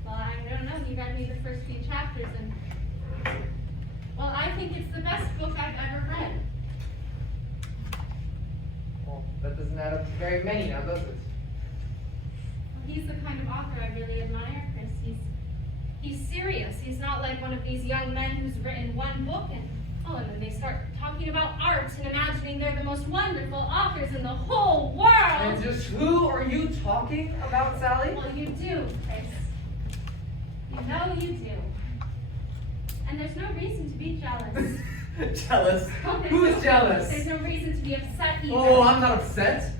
Well, I don't know. He read me the first few chapters, and well, I think it's the best book I've ever read. Well, that doesn't add up to very many now, does it? Well, he's the kind of author I really admire, Chris. He's serious. He's not like one of these young men who's written one book and then they start talking about art and imagining they're the most wonderful authors in the whole world. And just who are you talking about, Sally? Well, you do, Chris. You know you do. And there's no reason to be jealous. Jealous? Oh, Who is jealous? There's no reason to be upset either. Oh, I'm not upset.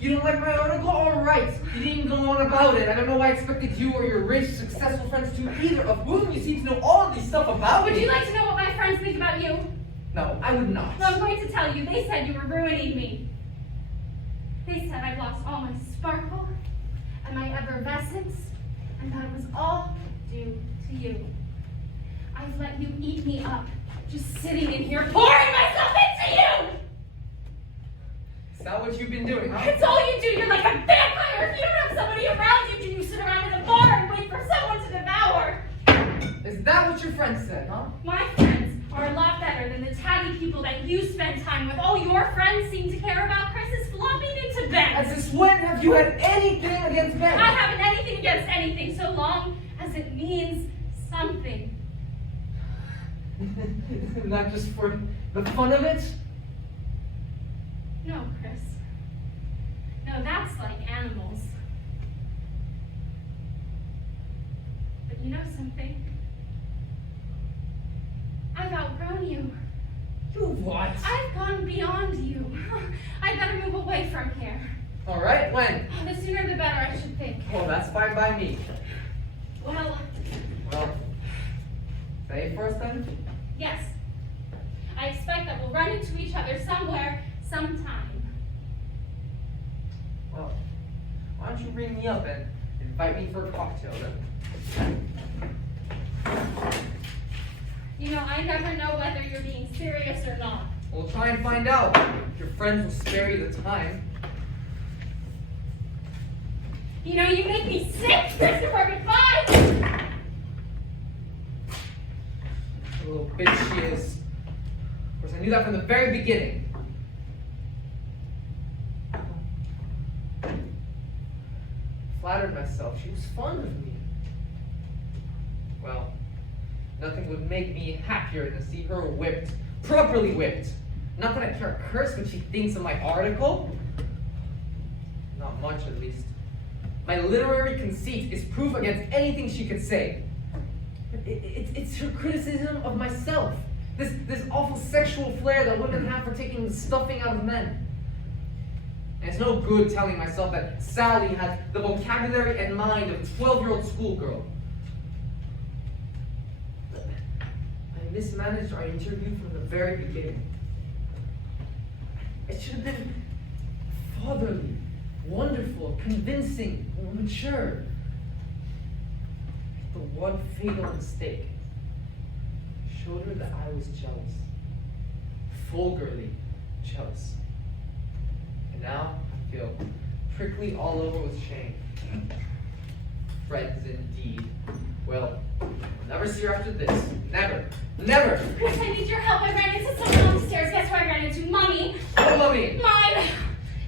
You don't like my article? All right. You didn't even go on about it. I don't know why I expected you or your rich, successful friends to either, of whom you seem to know all of these stuff about Would me. you like to know what my friends think about you? No, I would not. Well, I'm going to tell you. They said you were ruining me. They said I've lost all my sparkle and my effervescence, and that it was all due to you. I've let you eat me up, just sitting in here pouring myself into you! Is that what you've been doing, huh? It's all you do. You're like a vampire. If you don't have somebody around you, do you sit around in the bar and wait for someone to devour? Is that what your friend said, huh? My friends are a lot better than the tatty people that you spend time with. All your friends seem to care about, Chris, is flopping into bed. And since when have you had anything against men? I haven't anything against anything so long as it means something. Not just for the fun of it? No, Chris. No, that's like animals. But you know something? I've outgrown you. You what? I've gone beyond you. I better move away from here. All right, when? Oh, the sooner the better, I should think. Well, that's fine by me. Well, Well, say it first then? yes. I expect that we'll run into each other somewhere, sometime. Well, why don't you ring me up and invite me for a cocktail then? You know, I never know whether you're being serious or not. We'll try and find out. Your friends will spare you the time. You know, you make me sick, Christopher. Goodbye! The little bitch she is. Of course, I knew that from the very beginning. Flattered myself. She was fond of me. Well, nothing would make me happier than to see her whipped. Properly whipped. Not that I care a curse what she thinks of my article. Not much, at least. My literary conceit is proof against anything she could say. It's her criticism of myself. This awful sexual flair that women have for taking the stuffing out of men. And it's no good telling myself that Sally has the vocabulary and mind of a 12-year-old schoolgirl. I mismanaged our interview from the very beginning. It should have been fatherly, wonderful, convincing, mature. The one fatal mistake. showed her that I was jealous. Vulgarly jealous. And now I feel prickly all over with shame. Friends indeed. Well, I'll never see her after this. Never. Never! Chris, I need your help. I ran into someone upstairs. Guess where I ran into? Mommy. What Mommy? Mine.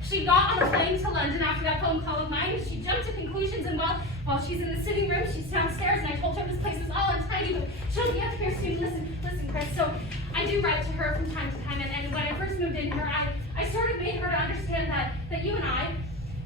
She got on a plane to London after that phone call of mine. She jumped to conclusions, and while she's in the sitting room, she's downstairs, and I told her this place was all untidy, but she'll be up here soon. Listen, Chris. So I do write to her from time to time, and when I first moved in here, I sort of made her to understand that you and I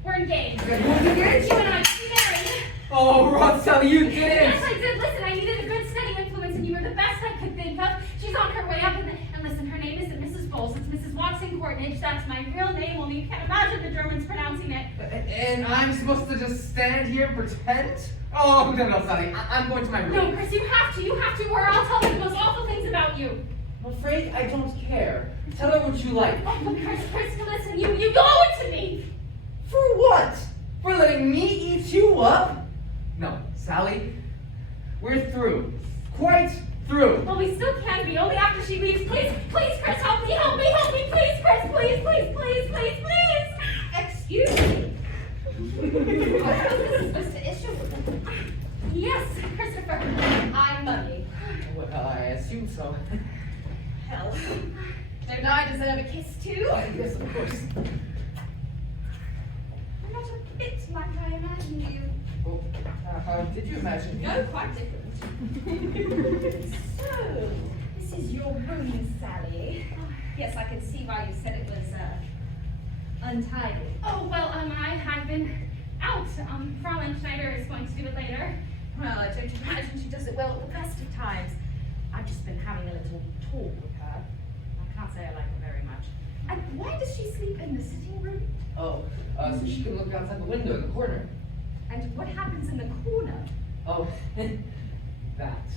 were engaged. You were engaged? You and I married. Oh, Rottman, you did it! Yes, I did. Listen, I needed a good, steady influence, and you were the best I could think of. She's on her way up, and listen, her name isn't Mrs. Bowles, it's Mrs. Watson Courtnage. That's my real name, only you can't imagine the Germans pronouncing it. And I'm supposed to just stand here and pretend? Oh, no, Sally, I'm going to my room. No, Chris, you have to, or I'll tell her the most awful things about you. I'm afraid I don't care. Tell her what you like. Oh, but Chris, listen, you owe it to me. For what? For letting me eat you up? No, Sally, we're through. Quite through. Well, we still can be, only after she leaves. Please, Chris, help me, please, Chris, please. Excuse me. This is Mr. Isherwood. Yes, Christopher. I'm Mummy. Well, I assume so. Hell. Don't I deserve a kiss too? Yes, of course. You're not a bit like I imagined you. Well, how did you imagine? No, quite different. So, this is your room, Sally. Yes, I can see why you said it was untidy. Oh, well, I've been out. Fraulein Schneider is going to do it later. Well, I don't imagine she does it well at the best of times. I've just been having a little talk with her. I can't say I like her very much. And why does she sleep in the sitting room? Oh, so she can look outside the window in the corner. And what happens in the corner? Oh, that.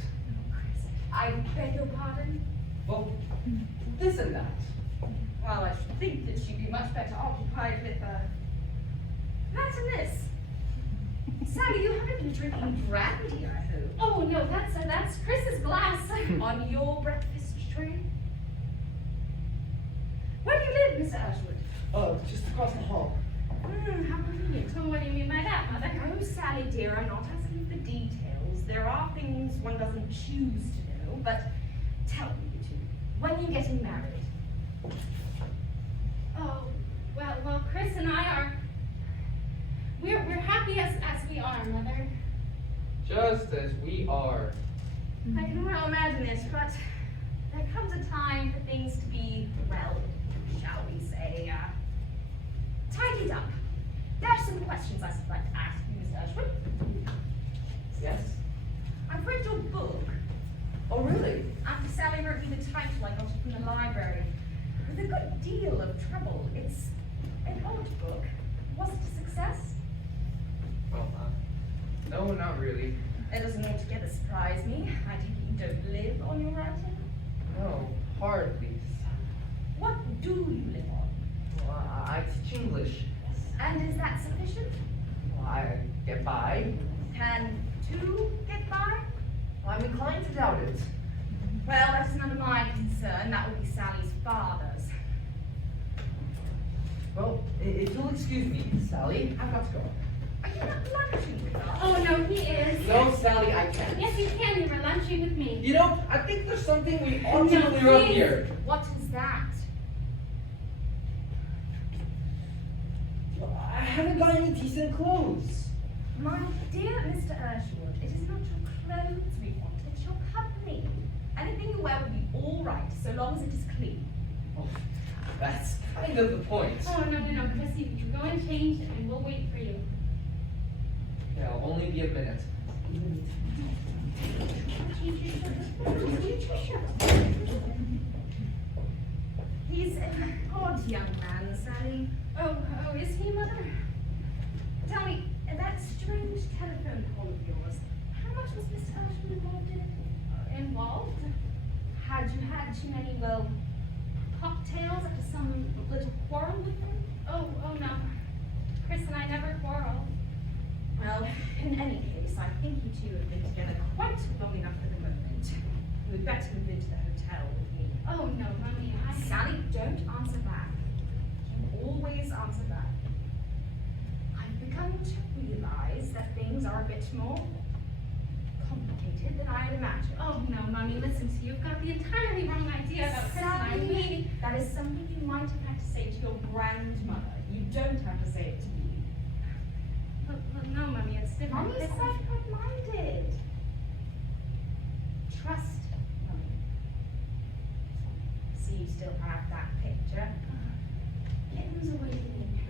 I beg your pardon? Well, this and that. Well, I should think that she'd be much better occupied with that and this. Sally, you haven't been drinking brandy, I hope. Oh, no, that's Chris's glass. On your breakfast tray? Where do you live, Mr. Ashwood? Oh, just across the hall. How convenient. So what do you mean by that, Mother? Oh, Sally dear, I'm not asking for details. There are things one doesn't choose to know, but tell me, you two, when are you getting married? Oh, well, Chris and I are... We're happy as we are, Mother. Just as we are. I can well imagine this, but there comes a time for things to be, well, shall we say, tidied up. There are some questions I should like to ask you, Mr. Ashwood. Yes? I've read your book. Oh, really? After Sally wrote me the title, I got it from the library. With a good deal of trouble. It's an old book. Was it a success? Well, no, not really. It doesn't altogether surprise me. I take it you don't live on your writing? No, hardly. What do you live on? Well, I teach English. And is that sufficient? Well, I get by. Can two get by? I'm inclined to doubt it. Well, that is none of my concern. That would be Sally's father's. Well, if you'll excuse me, Sally, I've got to go. Are you not lunching with us? Oh, no, he is. No, Sally, I can't. Yes, you can. You were lunching with me. You know, I think there's something we ought to No, clear up please. here. What is that? Well, I haven't got any decent clothes. My dear Mr. Isherwood, it is not your clothes we want, it's your company. Anything you wear will be all right, so long as it is clean. Oh, that's kind of the point. Oh, no, Chris, you go and change, and we'll wait for you. Yeah, I'll only be a minute. He's an odd young man, Sally. Oh, is he, Mother? Tell me, that strange telephone call of yours, how much was Mr. Ashwood involved in it? Involved? Had you had too many, well, cocktails after some little quarrel with him? Oh, no. Chris and I never quarrel. Well, in any case, I think you two have been together quite long enough for the moment. You had better move into the hotel with me. Oh no, Mommy, Sally, don't answer back. You always answer back. I've begun to realize that things are a bit more complicated than I had imagined. Oh no, Mommy, listen to you. You've got the entirely wrong idea about Chris and I. Sally, that is something you might have had to say to your grandmother. You don't have to say it to me. Look, no, Mommy, it's different. Mommy is minded. Trust Mommy. See, you still have that picture. Kittens awakening.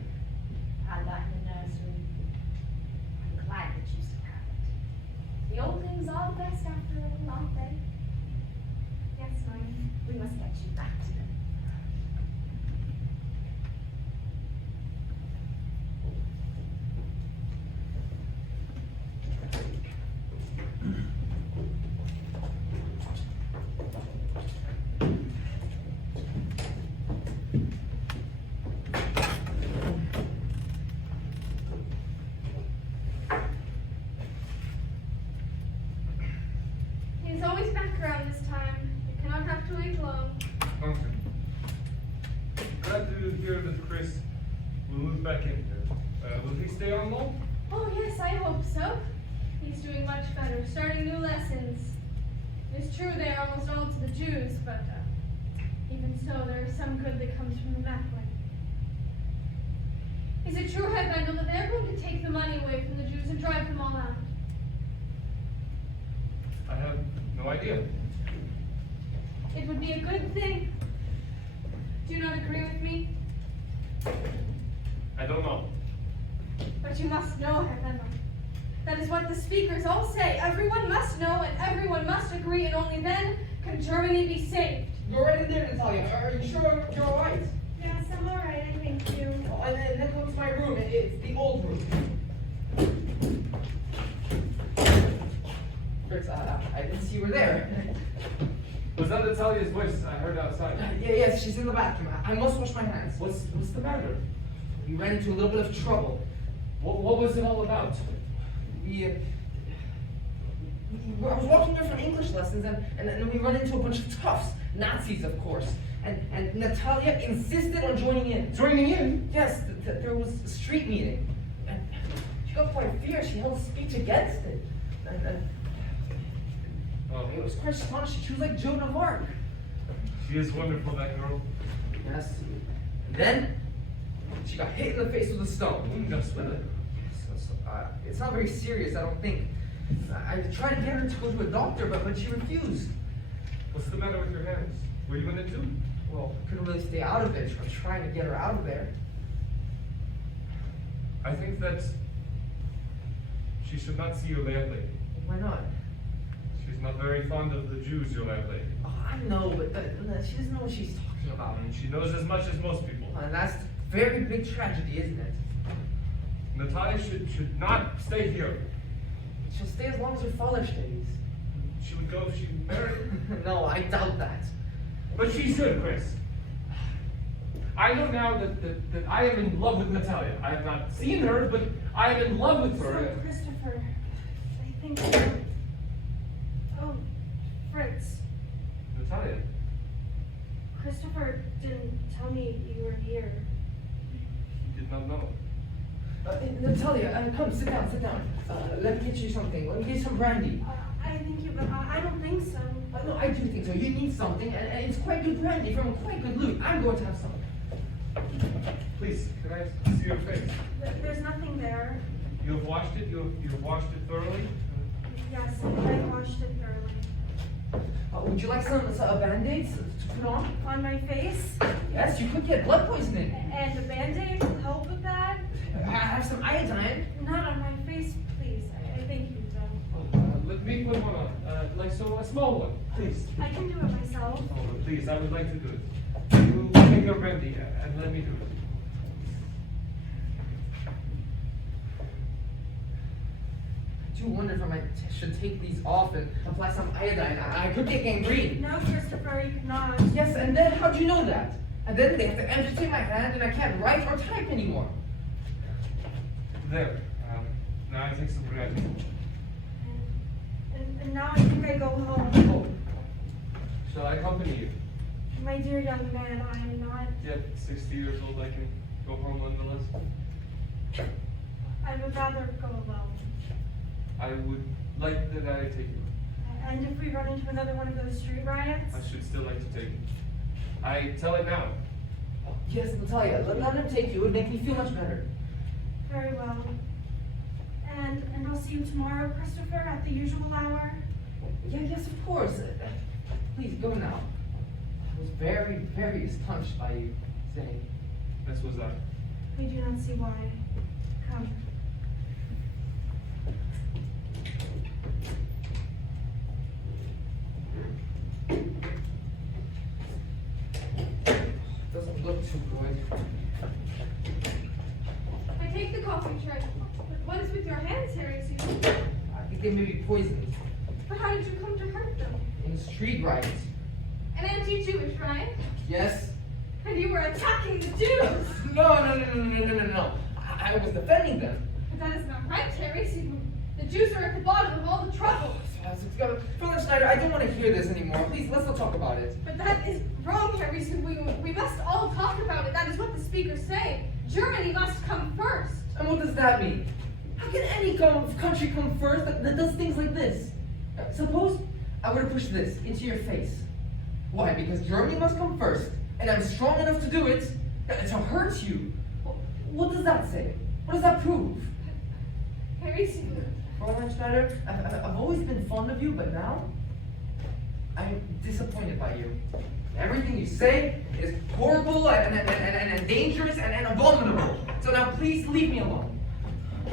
Had that in the nursery. I'm glad that you still have it. The old things are the best after all, aren't they? Yes, Mommy. We must get you back to them. He's always back around this time. You cannot have to wait long. Okay. Glad to hear that Chris will move back in here. Will he stay on long? Oh yes, I hope so. He's doing much better, starting new lessons. It's true they are almost all to the Jews, but even so, there is some good that comes from that way. Is it true, Herr Wendell, that they're going to take the money away from the Jews and drive them all out? I have no idea. It would be a good thing. Do you not agree with me? I don't know. But you must know, Herr Wendell. That is what the speakers all say. Everyone must know and everyone must agree, and only then can Germany be saved. You're right in there, Natalia. Are you sure you're all right? Yes, I'm all right, I thank you. Oh, and then comes my room. It's the old room. Fritz, I didn't see you were there. Was that Natalia's voice I heard outside? Yes, she's in the bathroom. I must wash my hands. What's the matter? We ran into a little bit of trouble. What was it all about? I was walking there from English lessons, and then we run into a bunch of toughs, Nazis, of course. And Natalia insisted on joining in. Joining in? Yes, there was a street meeting. And she got quite fierce. She held a speech against it. And Oh, it was quite astonishing. She was like Joan of Arc. she is wonderful, that girl. Yes. And then she got hit in the face with a stone. Just with it. It's not very serious, I don't think. I tried to get her to go to a doctor, but she refused. What's the matter with your hands? What are you gonna do? Well, I couldn't really stay out of it. I was trying to get her out of there. I think that she should not see your landlady. Why not? She's not very fond of the Jews, your landlady. Oh, I know, but she doesn't know what she's talking about. And she knows as much as most people. And that's a very big tragedy, isn't it? Natalia should not stay here. She'll stay as long as her father stays. She would go if she married. No, I doubt that. But she should, Chris. I know now that I am in love with Natalia. I have not seen her, but I am in love with her. So, Christopher, I think. Oh, Fritz. Natalia, Christopher didn't tell me you were here. he did not know. Natalia, come, sit down. Let me get you something. Let me get you some brandy. I think you, but I don't think so. No, I do think so. You need something, and it's quite good brandy from a quite good loot. I'm going to have some. Please, can I see your face? There's nothing there. You have washed it? You have washed it thoroughly? Yes, I washed it thoroughly. Would you like some Band-Aids to put on? On my face? Yes, you could get blood poisoning. And a Band-Aid will help with that? I have some iodine. Not on my face, please. I think you don't. Let me put one on. Like so, a small one, please. I can do it myself. Oh, but please, I would like to do it. You take your brandy and let me do it. I do wonder if I should take these off and apply some iodine. I could get gangrene. No, Christopher, you cannot. Yes, and then how'd you know that? And then they have to amputate my hand and I can't write or type anymore. There. Now I take some brandy. And now I think I go home. Oh, Shall I accompany you? My dear young man, I am not. Yet 60 years old, I can go home nonetheless. I would rather go alone. I would like that I take you. And if we run into another one of those street riots? I should still like to take you. I tell it now. Yes, Natalia, let him take you. It would make me feel much better. Very well. And I'll see you tomorrow, Christopher, at the usual hour? Yeah, yes, of course. Please, go now. I was very, very astonished by you saying. This was that. I do not see why. Come. Doesn't look too good. I take the coffee tray. But what is with your hands, Harry? I think they may be poisoned. But how did you come to hurt them? In street riots. An anti-Jewish riot? Yes? And you were attacking the Jews! No. I was defending them. But that is not right, Harry. The Jews are at the bottom of all the trouble. Father Schneider, I don't want to hear this anymore. Please, let's not talk about it. But that is wrong, Harry. We must all talk about it. That is what the speakers say. Germany must come first. And what does that mean? How can any country come first that does things like this? Suppose I were to push this into your face. Why? Because Germany must come first, and I'm strong enough to do it, to hurt you. What does that say? What does that prove? Harry, Fräulein Schneider, I've always been fond of you, but now I'm disappointed by you. Everything you say is horrible and dangerous and abominable. So now please leave me alone.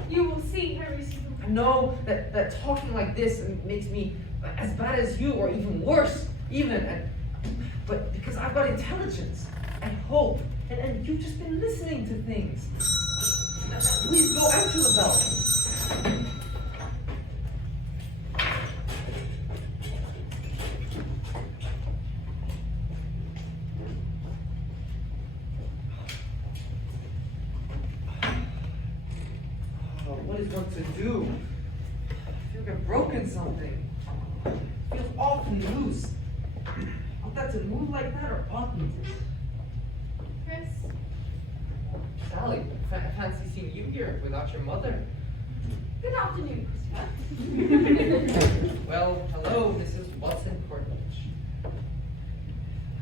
you will see, Harry. I know that talking like this makes me as bad as you, or even worse, but because I've got intelligence and hope, and you've just been listening to things. Please go answer the bell. What is one to do? I feel like I've broken something. It feels awfully loose. Want that to move like that or oughtn't it? Chris, Sally, I fancy seeing you here without your mother. good afternoon, Christopher. Well, hello, Mrs. Watson Courtney.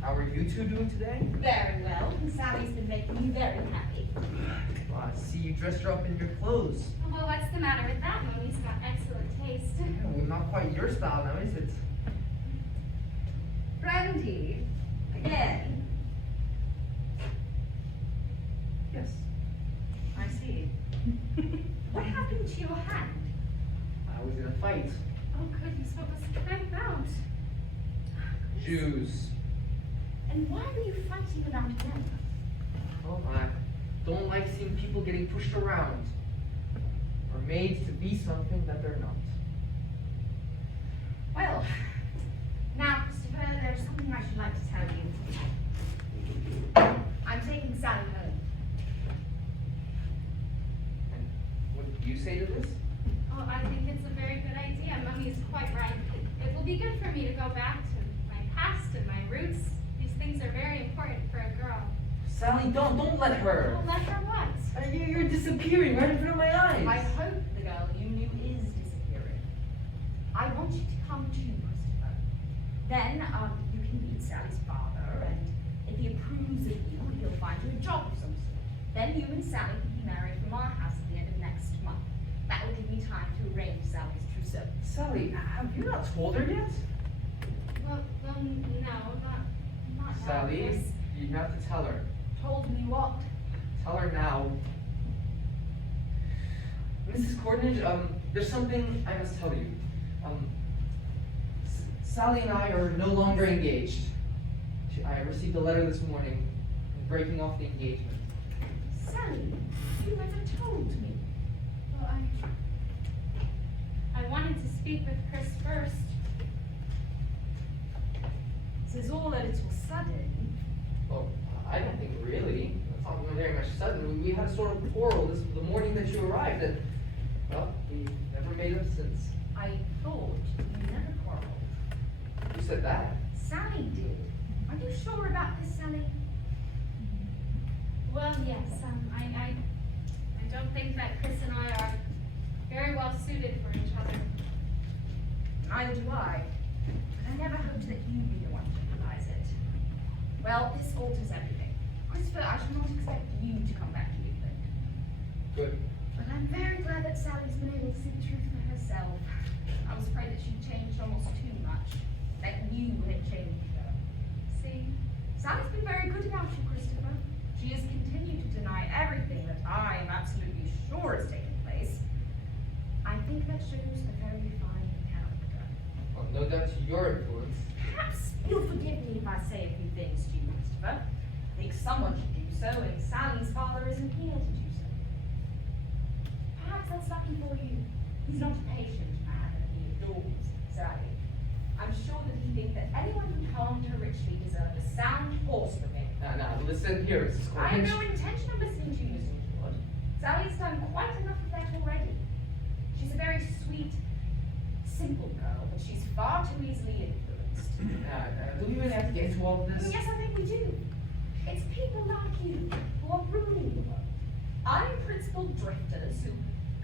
How are you two doing today? Very well. Sally's been making me very happy. Well, I see you dressed her up in your clothes. Well, what's the matter with that? Mommy's got excellent taste. Yeah, well, not quite your style now, is it? Brandy, again. Yes. I see. What happened to your hand? I was in a fight. Oh, goodness, what was that about? Jews. And why were you fighting without them? Oh, I don't like seeing people getting pushed around or made to be something that they're not. Well, now, Christopher, there's something I should like to tell you. I'm taking Sally home. And what do you say to this? Oh, I think it's a very good idea. Mummy is quite right. It will be good for me to go back to my past and my roots. These things are very important for a girl. Sally, don't let her. Well, let her what? You're disappearing right in front of my eyes. I hope the girl you knew is disappearing. I want you to come too, Christopher. Then you can meet Sally's father, and if he approves of you, he'll find you a job of some sort. Then you and Sally can be married from our house at the end of next month. That will give me time to arrange Sally's trousseau. Sally, have you not told her yet? Well, no, not Sally, now, Chris. you have to tell her. Told me what? Tell her now. Mrs. Courtney, there's something I must tell you. Sally and I are no longer engaged. I received a letter this morning breaking off the engagement. Sally, you never told me. Well, I wanted to speak with Chris first. This is all a little sudden. Well, I don't think really. It's not very much sudden. We had a sort of quarrel the morning that you arrived, and well, we never made up since. I thought you never quarreled. Who said that? Sally did. Are you sure about this, Sally? Well, yes, I don't think that Chris and I are very well suited for each other. Neither do I. But I never hoped that you'd be the one to realize it. Well, this alters everything. Christopher, I shall not expect you to come back to England. Good. But I'm very glad that Sally's been able to see the truth for herself. I was afraid that she'd changed almost too much. That you had changed her. See? Sally's been very good about you, Christopher. She has continued to deny everything that I am absolutely sure has taken place. I think that shows a very refined character. Well, no doubt to your influence. Perhaps you'll forgive me if I say a few things to you, Christopher. I think someone should do so, and Sally's father isn't here to do so. Perhaps that's lucky for you. He's not a patient man, and he adores Sally. I'm sure that he thinks that anyone who harmed her richly deserved a sound horse whipping. Now, listen here, Mrs. I have Cornish. no intention of listening to you, Mr. Isherwood. Sally's done quite enough of that already. She's a very sweet, simple girl, but she's far too easily influenced. Do we really have to get into all of this? Yes, I think we do. It's people like you who are ruining the world. Unprincipled drifters who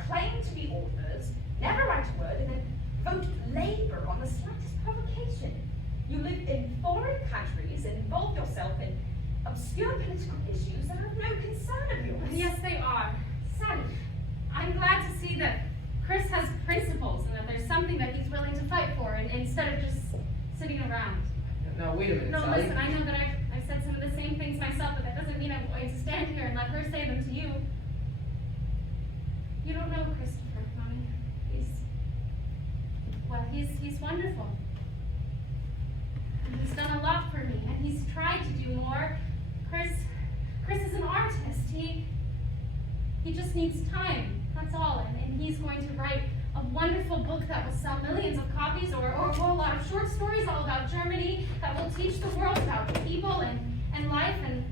claim to be authors, never write a word, and then vote Labour on the slightest provocation. You live in foreign countries and involve yourself in obscure political issues that are of no concern of yours. Yes, they are. Sally, I'm glad to see that Chris has principles and that there's something that he's willing to fight for, and instead of just sitting around. Now, wait a minute, No, Sally. listen, I know that I've said some of the same things myself, but that doesn't mean I'm going to stand here and let her say them to you. You don't know Christopher, Mommy. He's wonderful. And he's done a lot for me, and he's tried to do more. Chris is an artist. He just needs time, that's all. And he's going to write a wonderful book that will sell millions of copies, or a whole lot of short stories all about Germany that will teach the world about people and life, and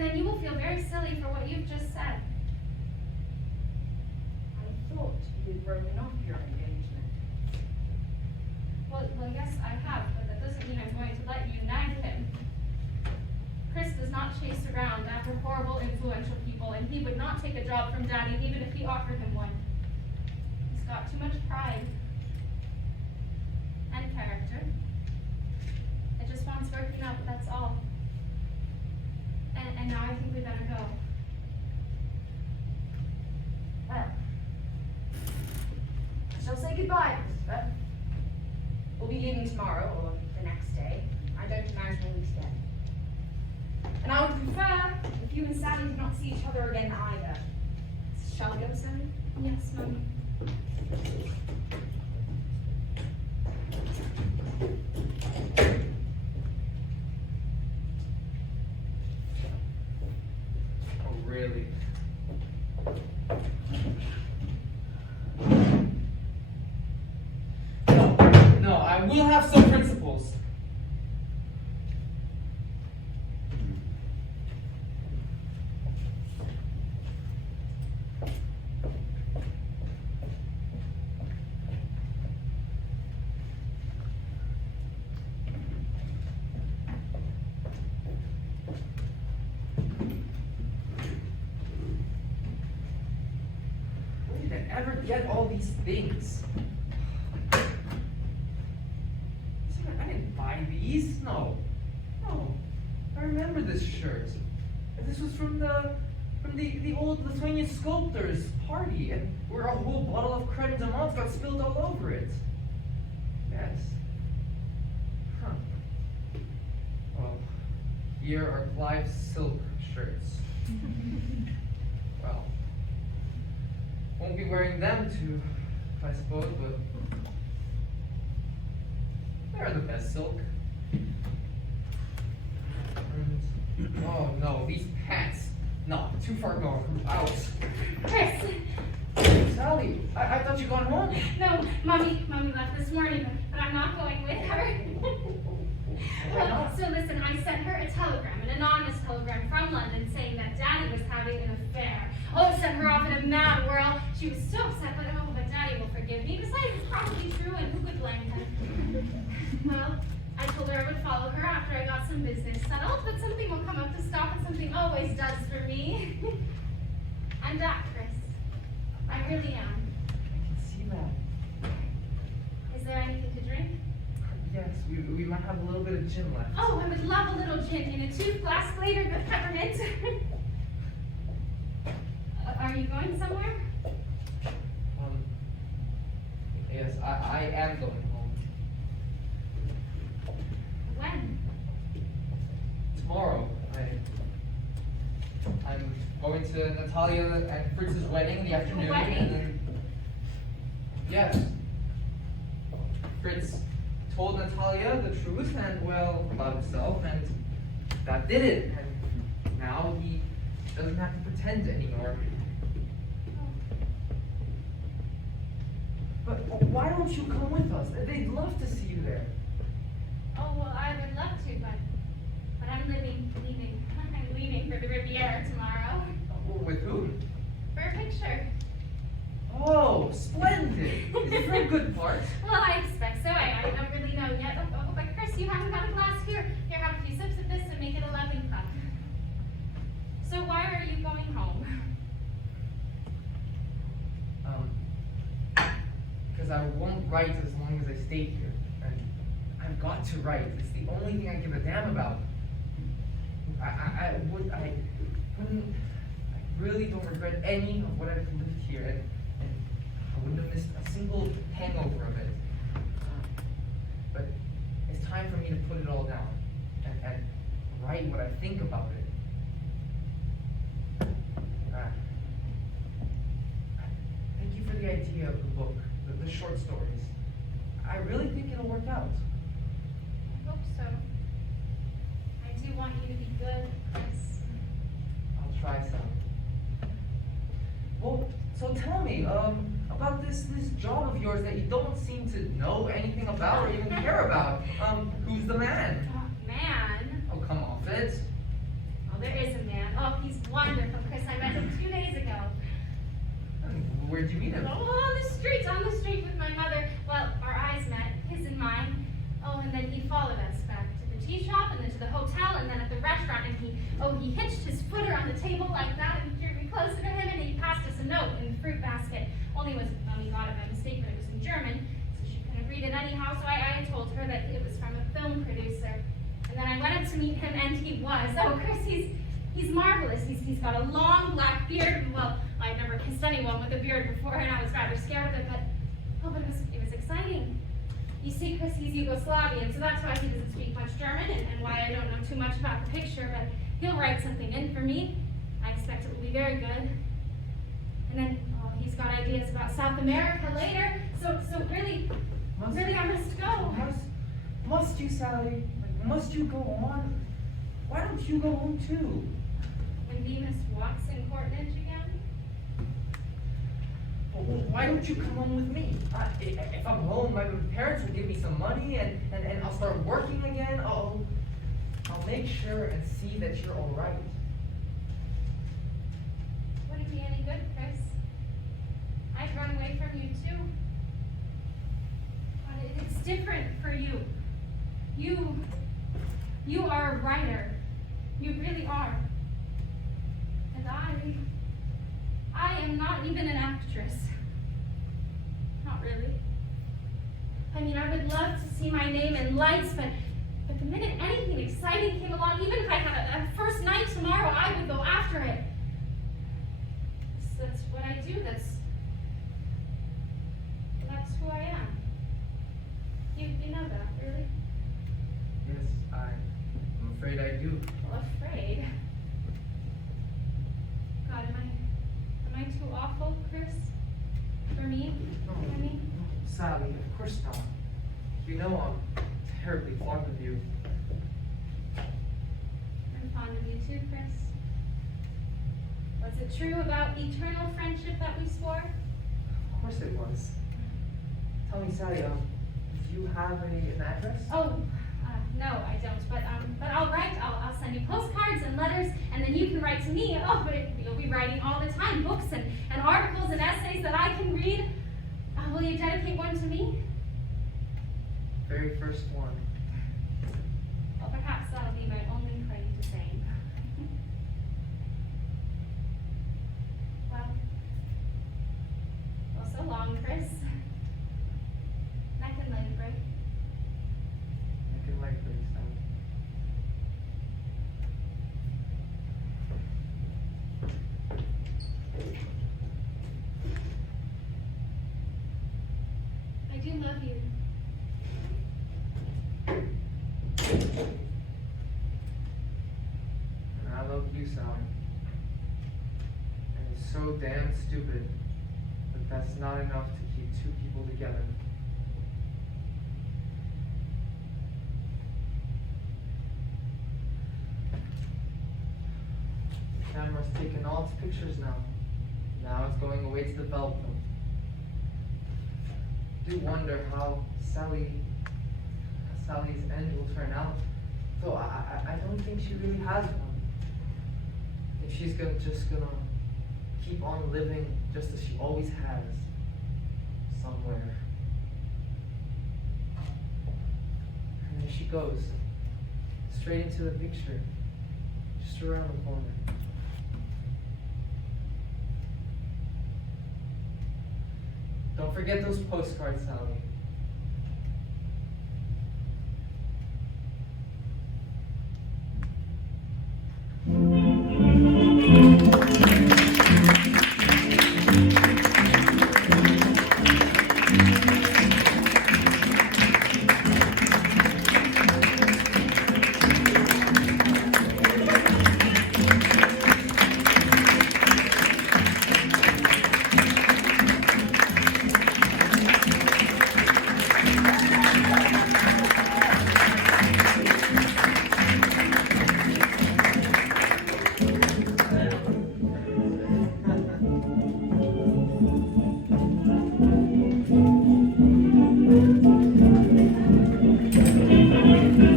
then you will feel very silly for what you've just said. I thought you had broken off your engagement. Well, yes, I have, but that doesn't mean I'm going to let you nag him. Chris does not chase around after horrible, influential people, and he would not take a job from Daddy even if he offered him one. He's got too much pride and character. It just wants working out, but that's all. And now I think we better go. Well, I shall say goodbye, Christopher. We'll be leaving tomorrow or the next day. I don't imagine we'll leave today. And I would prefer if you and Sally did not see each other again either. Shall we go, Sally? Yes, Mommy. Oh, really? No, I will have some principles. Where did I ever get all these things? I didn't buy these. No. I remember this shirt. This was from the old Lithuanian sculptor's party, and where a whole bottle of creme de menthe got spilled all over it. Yes. Huh. Well, here are Clive's silk shirts. Well, won't be wearing them too, I suppose, but they're the best silk. And, oh no, these pants. No, too far gone. Out. Chris! Sally, I thought you'd gone home. No, Mommy left this morning, but I'm not going with her. Why not? So listen, I sent her a telegram, an anonymous telegram from London saying that Daddy was having an affair. Oh, it sent her off in a mad whirl. She was so upset, but Daddy will forgive me. Besides, it's probably true, and who could blame him? Well, I told her I would follow her after I got some business settled, but something will come up to stop, and something always does for me. I'm back, Chris. I really am. I can see that. Is there anything to drink? Yes, we might have a little bit of gin left. Oh, I would love a little gin in a tooth glass flavored with peppermint. Are you going somewhere? Yes, I am going home. When? Tomorrow. I'm going to Natalia and Fritz's wedding in the afternoon. Wedding? And then, yes. Fritz told Natalia the truth and, well, about himself, and that did it. And now he doesn't have to pretend anymore. But why don't you come with us? They'd love to see you there. Oh, well, I would love to, but I'm leaving. I'm leaving for the Riviera tomorrow. With whom? For a picture. Oh, splendid! Is it for a good part? Well, I expect so. I don't really know yet. Oh, but Chris, you haven't got a glass here. Here, have a few sips of this and make it a loving cup. So why are you going home? Because I won't write as long as I stay here. And I've got to write. It's the only thing I give a damn about. I really don't regret any of what I've lived here, and I wouldn't have missed a single hangover of it. But it's time for me to put it all down and write what I think about it. Thank you for the idea of the book, the short stories. I really think it'll work out. I hope so. I do want you to be good, Chris. I'll try some. Well, so tell me, about this job of yours that you don't seem to know anything about or even care about. Who's the man? Oh, man. Oh, come off it. Oh, there is a man. Oh, he's wonderful, Chris. I met him 2 days ago. Where'd you meet him? Oh, on the street with my mother. Well, our eyes met, his and mine. Oh, and then he followed us back to the tea shop and then to the hotel and then at the restaurant, and he hitched his footer on the table like that and drew me closer to him, and he passed us a note in the fruit basket. Only Mommy got it by mistake, but it was in German, so she couldn't read it anyhow, so I told her that it was from a film producer. And then I went up to meet him, and he was. Oh, Chris, he's marvelous. He's got a long black beard. Well, I'd never kissed anyone with a beard before, and I was rather scared of it, but it was exciting. You see, Chris, he's Yugoslavian, so that's why he doesn't speak much German, and why I don't know too much about the picture, but he'll write something in for me. I expect it will be very good. And then, he's got ideas about South America later, so really, I must go. Must you, Sally? Like, must you go on? Why don't you go home too? When Venus walks in Courtnage again? Well, why don't you come home with me? If I'm home, my parents will give me some money, and I'll start working again. I'll make sure and see that you're all right. Wouldn't be any good, Chris. I'd run away from you too. But it's different for you. You are a writer. You really are. And I am not even an actress. Not really. I mean, I would love to see my name in lights, but the minute anything exciting came along, even if I had a first night tomorrow, I would go after it. That's what I do. That's who I am. You know that, really? Yes, I'm afraid I do. Well, afraid. God, am I too awful, Chris? For me? No, I mean? Sally, of course not. You know I'm terribly fond of you. I'm fond of you too, Chris. Was it true about eternal friendship that we swore? Of course it was. Tell me, Sally, do you have an address? Oh, no, I don't. But I'll write. I'll send you postcards and letters, and then you can write to me. Oh, but you'll be writing all the time, books and articles and essays that I can read. Will you dedicate one to me? Very first one. do love you. And I love you, Sally. And it's so damn stupid that that's not enough to keep two people together. The camera's taken all its pictures now. Now it's going away to develop them. I do wonder how Sally's end will turn out. Though I don't think she really has one. I think she's just gonna keep on living just as she always has. Somewhere. And there she goes. Straight into the picture. Just around the corner. Don't forget those postcards, Sally.